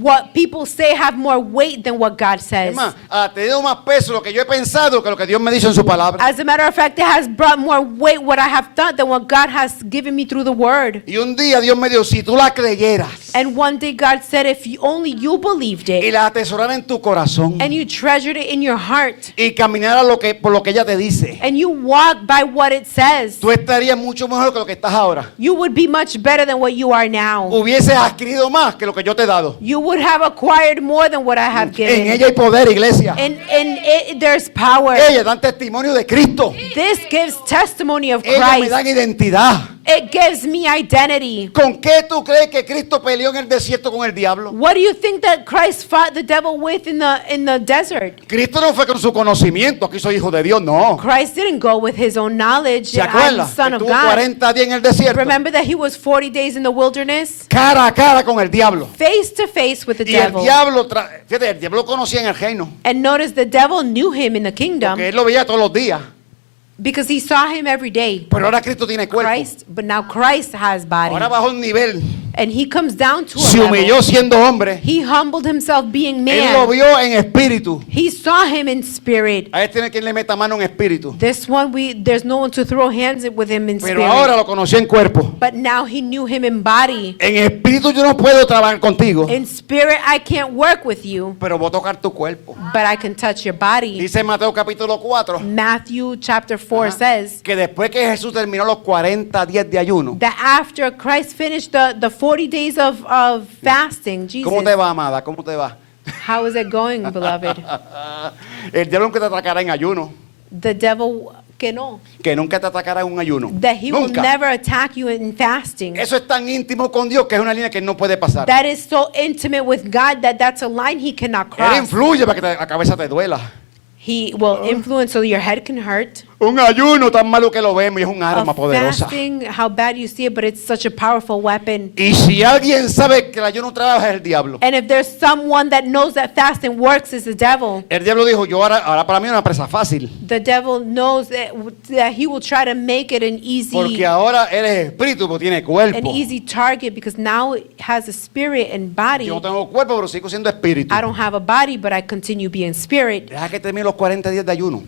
what people say have more weight than what God Es says. más, ha tenido más peso lo que yo he pensado que lo que Dios me dice en su palabra. As a matter of fact, it has brought more weight what I have thought than what God has given me through the word. Y un día Dios me dijo, si tú la creyeras And one day God said, if only you believed y it la atesoraras en tu corazón and you treasured it in your heart y caminaras por lo que ella te dice, and you walk by what it says, tú estarías mucho mejor que lo que estás ahora. you would be much better than what you are now. Hubieses adquirido más que lo que yo te he dado. You would have acquired more than what I have En given. ella hay poder, iglesia. In it, there's power. Ellas dan testimonio de Cristo. This gives testimony of Ellas me Christ. dan identidad. It gives me identity. ¿Con qué tú crees que Cristo peleó en el desierto con el diablo? What do you think that Christ fought the devil with in the desert? Cristo no fue con su conocimiento, aquí soy hijo de Dios, no. Christ didn't go with his own knowledge. ¿Se I'm the acuerda? son Que of estuvo God. 40 días en el desierto, Remember that he was 40 days in the wilderness, cara a cara con el diablo. face to face with the Y el devil. diablo, fíjate, el diablo lo conocía en el reino, And notice the devil knew him in the kingdom que él lo veía todos los días. because he saw him every day. Pero ahora Cristo tiene cuerpo. But now Christ has body. Ahora bajó un nivel. And he comes down to a Se humilló level. siendo hombre. He humbled himself being Él lo man. vio en espíritu. He saw him in spirit. A él tiene quien le meta mano en espíritu. This one, there's no one to throw hands with him in Pero ahora spirit. lo conoció en cuerpo. But now he knew him in body. En espíritu yo no puedo trabajar contigo, In spirit, I can't work with you, pero voy a tocar tu cuerpo. but I can touch your body. Dice Mateo capítulo 4 Matthew chapter 4 says que después que Jesús terminó los 40 días de ayuno, that after Christ finished the 40 days of fasting, ¿cómo te Jesus, va, amada? ¿Cómo te va? how is it going, beloved? El diablo nunca te atacará en ayuno, The devil, que no, que nunca te atacará en un ayuno. that he will Nunca. never attack you in fasting. Eso es tan íntimo con Dios que es una línea que no puede pasar. That is so intimate with God that that's a line he cannot Él cross. influye para que la cabeza te duela. He will influence so your head can hurt. Un ayuno tan malo que lo vemos y es un arma A poderosa. fasting, how bad you see it, but it's such a powerful weapon. Y si alguien sabe que el ayuno trabaja es el diablo. And if there's someone that knows that fasting works, it's the devil. El diablo dijo, yo ahora para mí es una presa fácil. The devil knows that he will try to make it an Porque ahora eres espíritu, pero tiene cuerpo. easy target, because now it has a spirit and body. Yo no tengo cuerpo, pero sigo siendo espíritu. I don't have a body, but I continue being spirit. Deja que termine los 40 días de ayuno.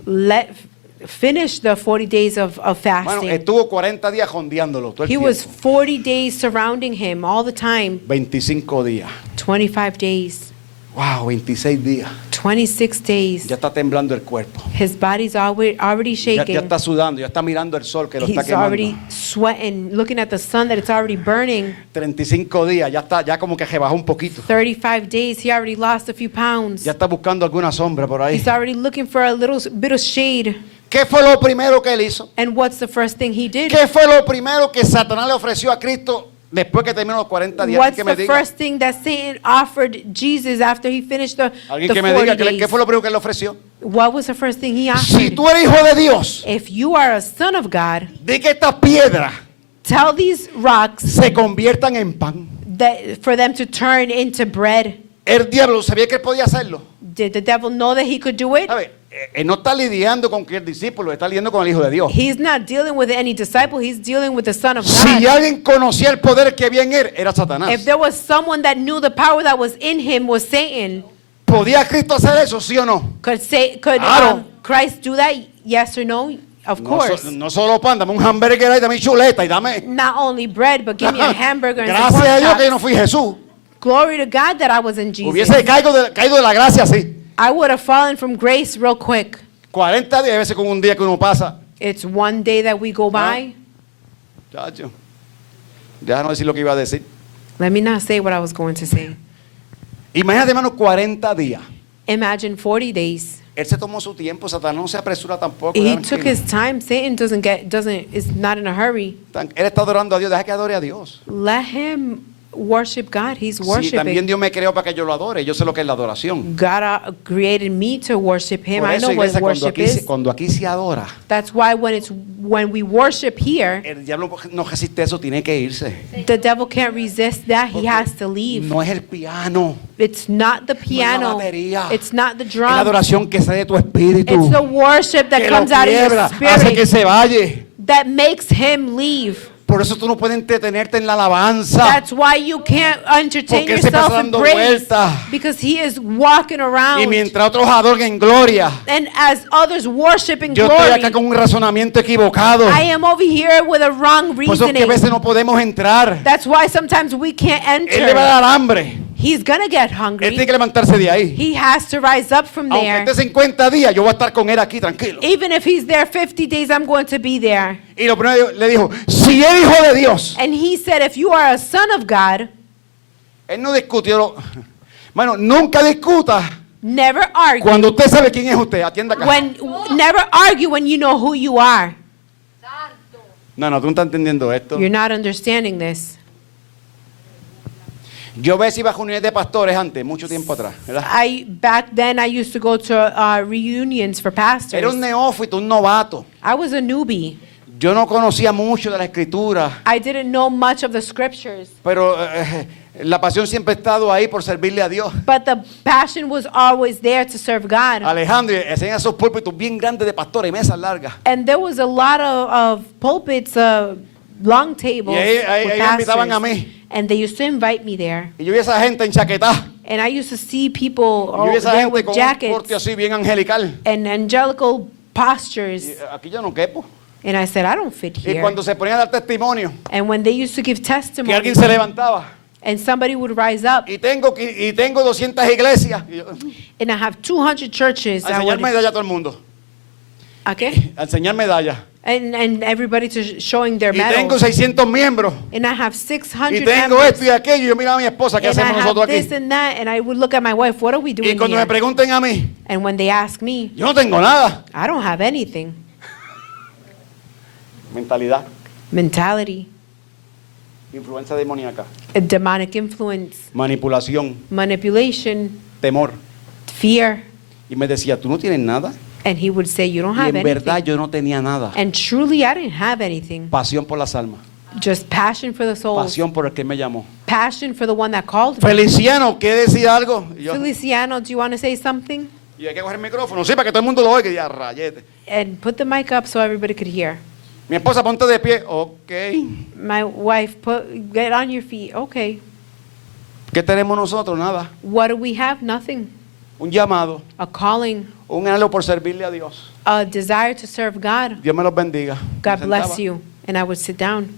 Finish the 40 days of Bueno, fasting. estuvo 40 días jondeándolo todo el He was tiempo. 40 days surrounding him all the time. 25 días. 25 days. Wow, 26 días. 26 days. Ya está temblando el cuerpo. His body's already Ya shaking. está sudando, ya está mirando el sol que lo está He's already quemando. sweating, looking at the sun that it's already burning. 35 días, ya está, ya como que rebajó un poquito. 35 days, he already lost a few pounds. Ya está buscando alguna sombra por ahí. He's already looking for a little bit of shade. ¿Qué fue lo primero que él hizo? And what's the first thing he did? ¿Qué fue lo primero que Satanás le ofreció a Cristo después que terminó los 40 días? What's Que me the diga. first thing that Satan offered Jesus after he finished the Alguien que me diga 40 qué fue days? lo primero que él le ofreció. What was the first thing he Si offered? tú eres hijo de Dios, If you are a son of God, di que estas piedras tell these rocks se conviertan en pan. that for them to turn into bread. El diablo sabía que él podía hacerlo. Did the devil know that he could do it? ¿Sabe? Él no está lidiando con el discípulo, está lidiando con el hijo de Dios. He's not dealing with any disciple, he's dealing with the Son of Si God. alguien conocía el poder que había en él, era Satanás. If there was someone that knew the power that was in him, was Satan. ¿Podía Cristo hacer eso, sí o no? Could Claro. Christ do that? Yes or no? Of course. No solo pan, dame un hamburger ahí, dame chuleta y dame. Not only bread, but give me a hamburger and some Gracias a pork Dios que yo no chops. fui Jesús. Glory to God that I was in Jesus. Hubiese caído de la gracia así. I would have fallen from grace real quick. 40 días, a veces con un día que uno pasa. It's one day that we go by. Chacho, déjanos decir lo que iba a decir. Let me not say what I was going to say. Imagínate, hermano, 40 días. Imagine 40 days. Él se tomó su tiempo, Satanás no se apresura tampoco. He tranquilo. took his time. Satan is not in a hurry. Él está adorando a Dios, deja que adore a Dios. Let him worship God. He's Sí, worshiping. también Dios me creó para que yo lo adore. Yo sé lo que es la adoración. God created me to worship Him. Por I eso, know what iglesia, worship is. cuando aquí se adora, That's why when we worship here, el diablo no resiste eso, tiene que irse. the devil can't resist that. He has to leave. No es el piano, It's not the no es la piano. batería. It's not the Es la drum. adoración que sale de tu espíritu, It's the worship that que lo comes out of your quiebra, hace que spirit se vaya. that makes him leave. Por eso tú no puedes entretenerte en la alabanza. That's why you can't entertain Porque él se pasa yourself in dando praise, vueltas. because he is walking Y around. mientras otros adoran en gloria, And as others worship in yo estoy glory, acá con un razonamiento equivocado. I am over here with a wrong Por eso es que a reasoning. veces no podemos entrar. That's why sometimes we can't Él le va a enter. dar hambre. He's gonna get Él tiene hungry. que levantarse de ahí. He has to rise up from Aunque there. esté 50 días, yo voy a estar con él aquí tranquilo. Even if he's there 50 days, I'm going to be there. Y lo primero le dijo, si es hijo de Dios. And he said, if you are a son of God, Él no discutió. Bueno, nunca discuta never argue. cuando usted sabe quién es usted. Atienda acá. Never argue when you know who you are. No, tú no estás entendiendo esto. You're not understanding this. Yo a veces iba a reuniones de pastores antes, mucho tiempo atrás, ¿verdad? Back then I used to go to reunions for pastors. Era un neófito, un novato. I was a newbie. Yo no conocía mucho de la escritura, I didn't know much of the scriptures, pero la pasión siempre ha estado ahí por servirle a Dios. but the passion was always there to serve God. Alejandro, enseñan esos púlpitos bien grandes de pastores y mesas largas. And there was a lot of pulpits, long tables Y ahí with me invitaban a pastors. mí. And they used to invite me there. Y yo vi a esa gente enchaquetada. And I used to see people Yo vi a esa there gente with con un porte jackets así bien angelical. and angelical postures. Y aquí yo no quepo. And I said, I don't fit Y here. cuando se ponían a dar testimonio, And when they used to give que testimony, alguien se levantaba. and somebody would rise up, Y tengo 200 iglesias. Y yo, and I have 200 churches, a enseñar medalla a todo el mundo. okay? A enseñar medallas. And everybody showing their Y tengo medals. 600 miembros. And I have Y 600 tengo members. esto y aquello. Y yo miraba a mi esposa, ¿qué And I hacemos nosotros have aquí? this and that. And I would look at my wife, what are we Y doing cuando me here? pregunten a mí, And when they ask me, yo no tengo nada. I don't have anything. Mentalidad, Mentality, influencia demoníaca, a demonic influence, manipulación, manipulation, temor. fear. Y me decía, ¿tú no tienes nada? And he would say, you don't Y have en verdad anything. yo no tenía nada. And truly, I didn't have anything. Pasión por las almas. Just passion for the souls. Pasión por el que me llamó. Passion for the one that called me. Feliciano, ¿quiere decir algo? Y yo, Feliciano, do you want to say something? y hay que coger el micrófono, sí, para que todo el mundo lo oiga. Y ya, rayete. And put the mic up so everybody could hear. Mi esposa, ponte de pie. Ok. My wife, get on your feet. Okay. ¿Qué tenemos nosotros? Nada. What do we have? Nothing. Un llamado, A calling, un anhelo por servirle a Dios. a desire to serve God. Dios me los bendiga. God Me bless sentaba. you. And I would sit down.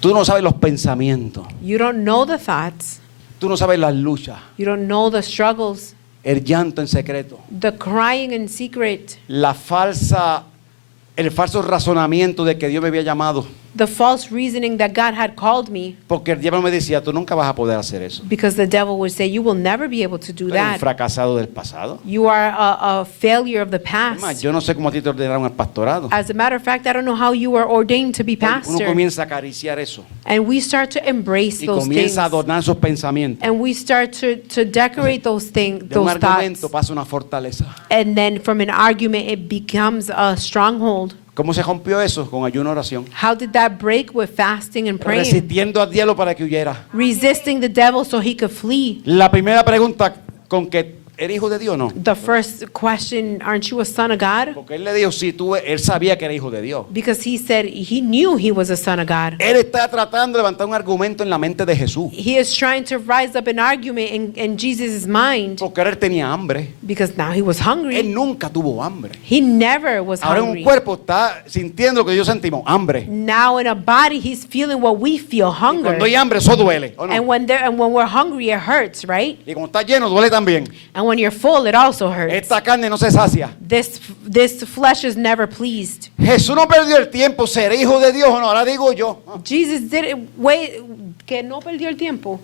Tú no sabes los pensamientos. You don't know the thoughts. Tú no sabes las luchas. You don't know the struggles, El llanto en secreto. the crying in secret, El falso razonamiento de que Dios me había llamado. the false reasoning that God had called me, Porque el diablo me decía, tú nunca vas a poder hacer eso. because the devil would say, you will never be able to do Tú eres un that. fracasado del pasado. You are a failure of the Es más, past. yo no sé cómo a ti te ordenaron el pastorado. As a matter of fact, I don't know how you were ordained to be Uno pastor. comienza a acariciar eso And we start to embrace y those things. comienza a adornar esos pensamientos. And we start to decorate those things, De un those argumento thoughts. pasa una fortaleza. And then from an argument, it becomes a stronghold. ¿Cómo se rompió eso? Con ayuno y oración. How did that break? With fasting and praying. Resistiendo al diablo para que huyera. Resisting the devil so he could flee. La primera pregunta con que ¿eres hijo de Dios o no? The first question, aren't you a son of God? Porque él le dijo, sí, él sabía que era hijo de Dios. Because he said he knew he was a son of God. Él está tratando de levantar un argumento en la mente de Jesús. He is trying to rise up an argument in Jesus' mind Porque él tenía hambre. because now he was Él hungry. nunca tuvo hambre. He never was Ahora en un hungry. cuerpo está sintiendo lo que yo sentimos, hambre. Now in a body, he's feeling what we feel, Y hunger. cuando hay hambre, eso duele. ¿O no? And when we're hungry, it hurts, right? Y cuando está lleno, duele también. And when you're full, it also hurts. Esta carne no se sacia. This flesh is never pleased. Jesús no perdió el tiempo, ¿seré hijo de Dios o no? Ahora digo yo. Jesus didn't wait, que no perdió el tiempo.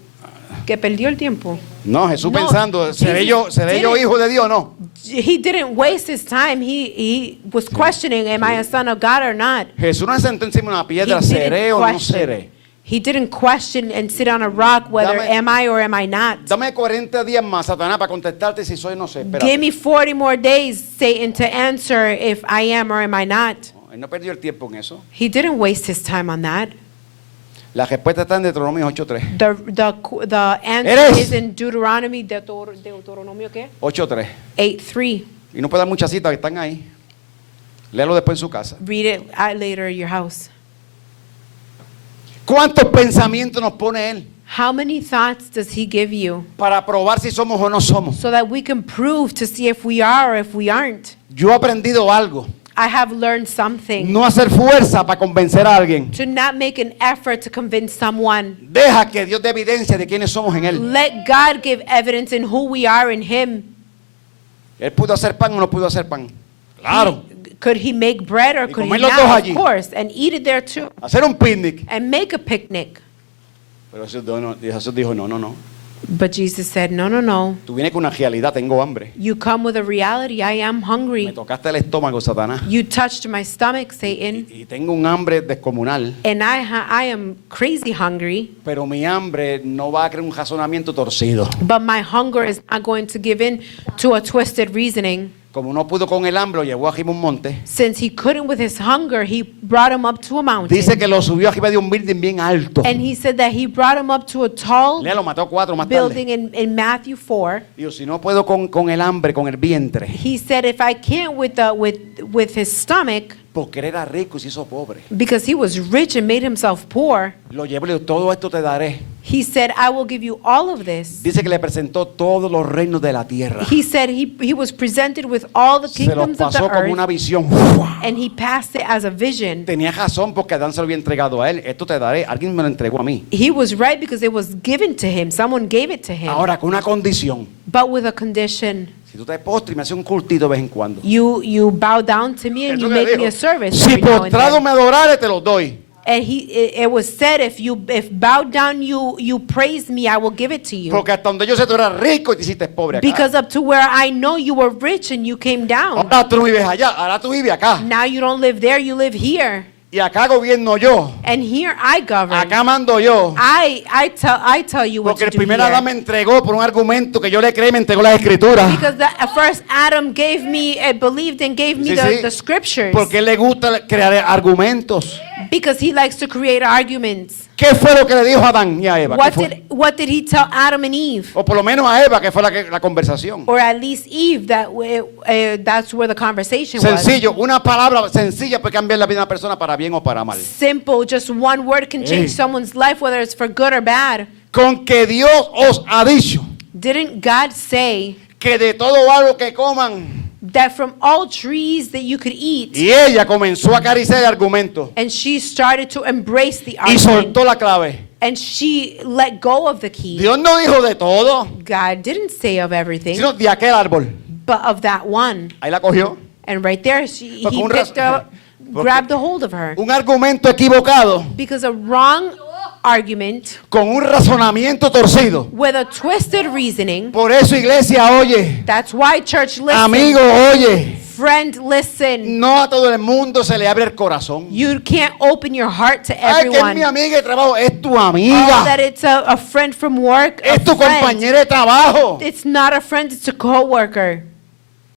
Que perdió el tiempo. No, Jesús No, pensando, ¿seré yo didn't- hijo de Dios o no? He didn't waste his time. He was questioning, am I a son of God or not? Jesús no se sentó encima de una He piedra, didn't ¿seré o no question. seré? He didn't question and sit on a rock whether Dame- am I or am I not. Dame 40 días más, Satanás, para contestarte si soy o no sé. Espérate. Give me 40 more days, Satan, to answer if I am or am I not. No, él no perdió el tiempo en eso. He didn't waste his time on that. La respuesta está en Deuteronomio 8.3. The answer Eres. is in Deuteronomy, Deuteronomio ¿qué? 8.3. 8:3. Y no puede dar muchas citas que están ahí. Léalo después en su casa. Read it later at your house. ¿Cuántos pensamientos nos pone Él How many thoughts does he give you para probar si somos o no somos? so that we can prove to see if we are or if we aren't? Yo he aprendido algo. I have learned something. No hacer fuerza para convencer a alguien. To not make an effort to convince someone. Deja que Dios dé evidencia de quiénes somos en Él. Let God give evidence in who we are in him. Él pudo hacer pan o no pudo hacer pan. Claro. Could he make bread or Y could he comer los not? dos Of allí. course. And eat it there too. Hacer un picnic. And make a picnic. Pero Jesús dijo, no. But Jesus said, no. Tú vienes con una realidad, tengo hambre. You come with a reality. I am Me hungry. tocaste el estómago, Satanás. You touched my stomach, Satan. Y tengo un hambre descomunal. And I am crazy hungry. Pero mi hambre no va a crear un razonamiento torcido. But my hunger is not going to give in to a twisted reasoning. Como no pudo con el hambre, lo llevó arriba a un monte. Since he couldn't with his hunger, he brought him up to a mountain. Dice que lo subió arriba de un building bien alto. And he said that he brought him up to a tall Lea, lo mató 4 más building tarde. in Matthew 4. Digo, si no puedo con el hambre, con el vientre. He said, if I can't with his stomach, Porque él era rico y se hizo pobre. because he was rich and made himself poor, Lo llevó y le dijo, todo esto te daré. he said, I will give you all of this. Dice que le presentó todos los reinos de la tierra. He said he was presented with all the Se los kingdoms of the pasó como una earth, visión. and he passed it as a vision. Tenía razón porque Adán se lo había entregado a él. Esto te daré. Alguien me lo entregó a mí. He was right because it was given to him. Someone gave it to him. Ahora con una condición. But with a condition. Si tú te postras y me haces un cultito de vez en cuando. You bow down to me and Eso you que make me dijo, a service. si every now and postrado then. me adorares, te los doy. And it was said, if bowed down you praise me, I will give it to you. Porque hasta donde yo sé tú eras rico y te hiciste pobre acá. Because up to where I know you were rich and you came down. Ahora tú no vives allá, ahora tú vives acá. Now you don't live there, you live here. Y acá gobierno yo. And here I govern. Acá mando yo. I tell you what Porque to el do primer here. Adán me entregó por un argumento que yo le creí, me entregó las escrituras. Because the first Adam gave me, believed and gave me Sí, sí. the scriptures. Porque a él le gusta crear argumentos. Because he likes to create arguments. ¿Qué fue lo que le dijo a Adán y a Eva? ¿Qué fue? What did he tell Adam and Eve? O por lo menos a Eva, que fue la conversación. Or at least Eve, that's where the conversation was. Sencillo, una palabra sencilla puede cambiar la vida de una persona para bien o para mal. Simple, just one word can change someone's life, whether it's for good or bad. Con que Dios os ha dicho Didn't God say que de todo árbol que coman. that from all trees that you could eat? Y ella comenzó a acariciar el argumento And she started to embrace the y argument. soltó la clave. And she let go of the key. Dios no dijo de todo, God didn't say of everything, sino de aquel árbol. but of that one. Ahí la cogió. And right there, Porque he un picked up, porque- grabbed a hold of her. Un argumento equivocado Because a wrong argument con un razonamiento torcido. with a twisted reasoning. Por eso, iglesia, oye. That's why, church, listen. Amigo, oye. Friend, listen. No a todo el mundo se le abre el corazón. You can't open your heart to Ay, que es mi everyone. amiga de trabajo. Es tu Oh, amiga. that it's a friend from work. A Es tu friend. compañera de trabajo. It's not a friend, it's a co-worker.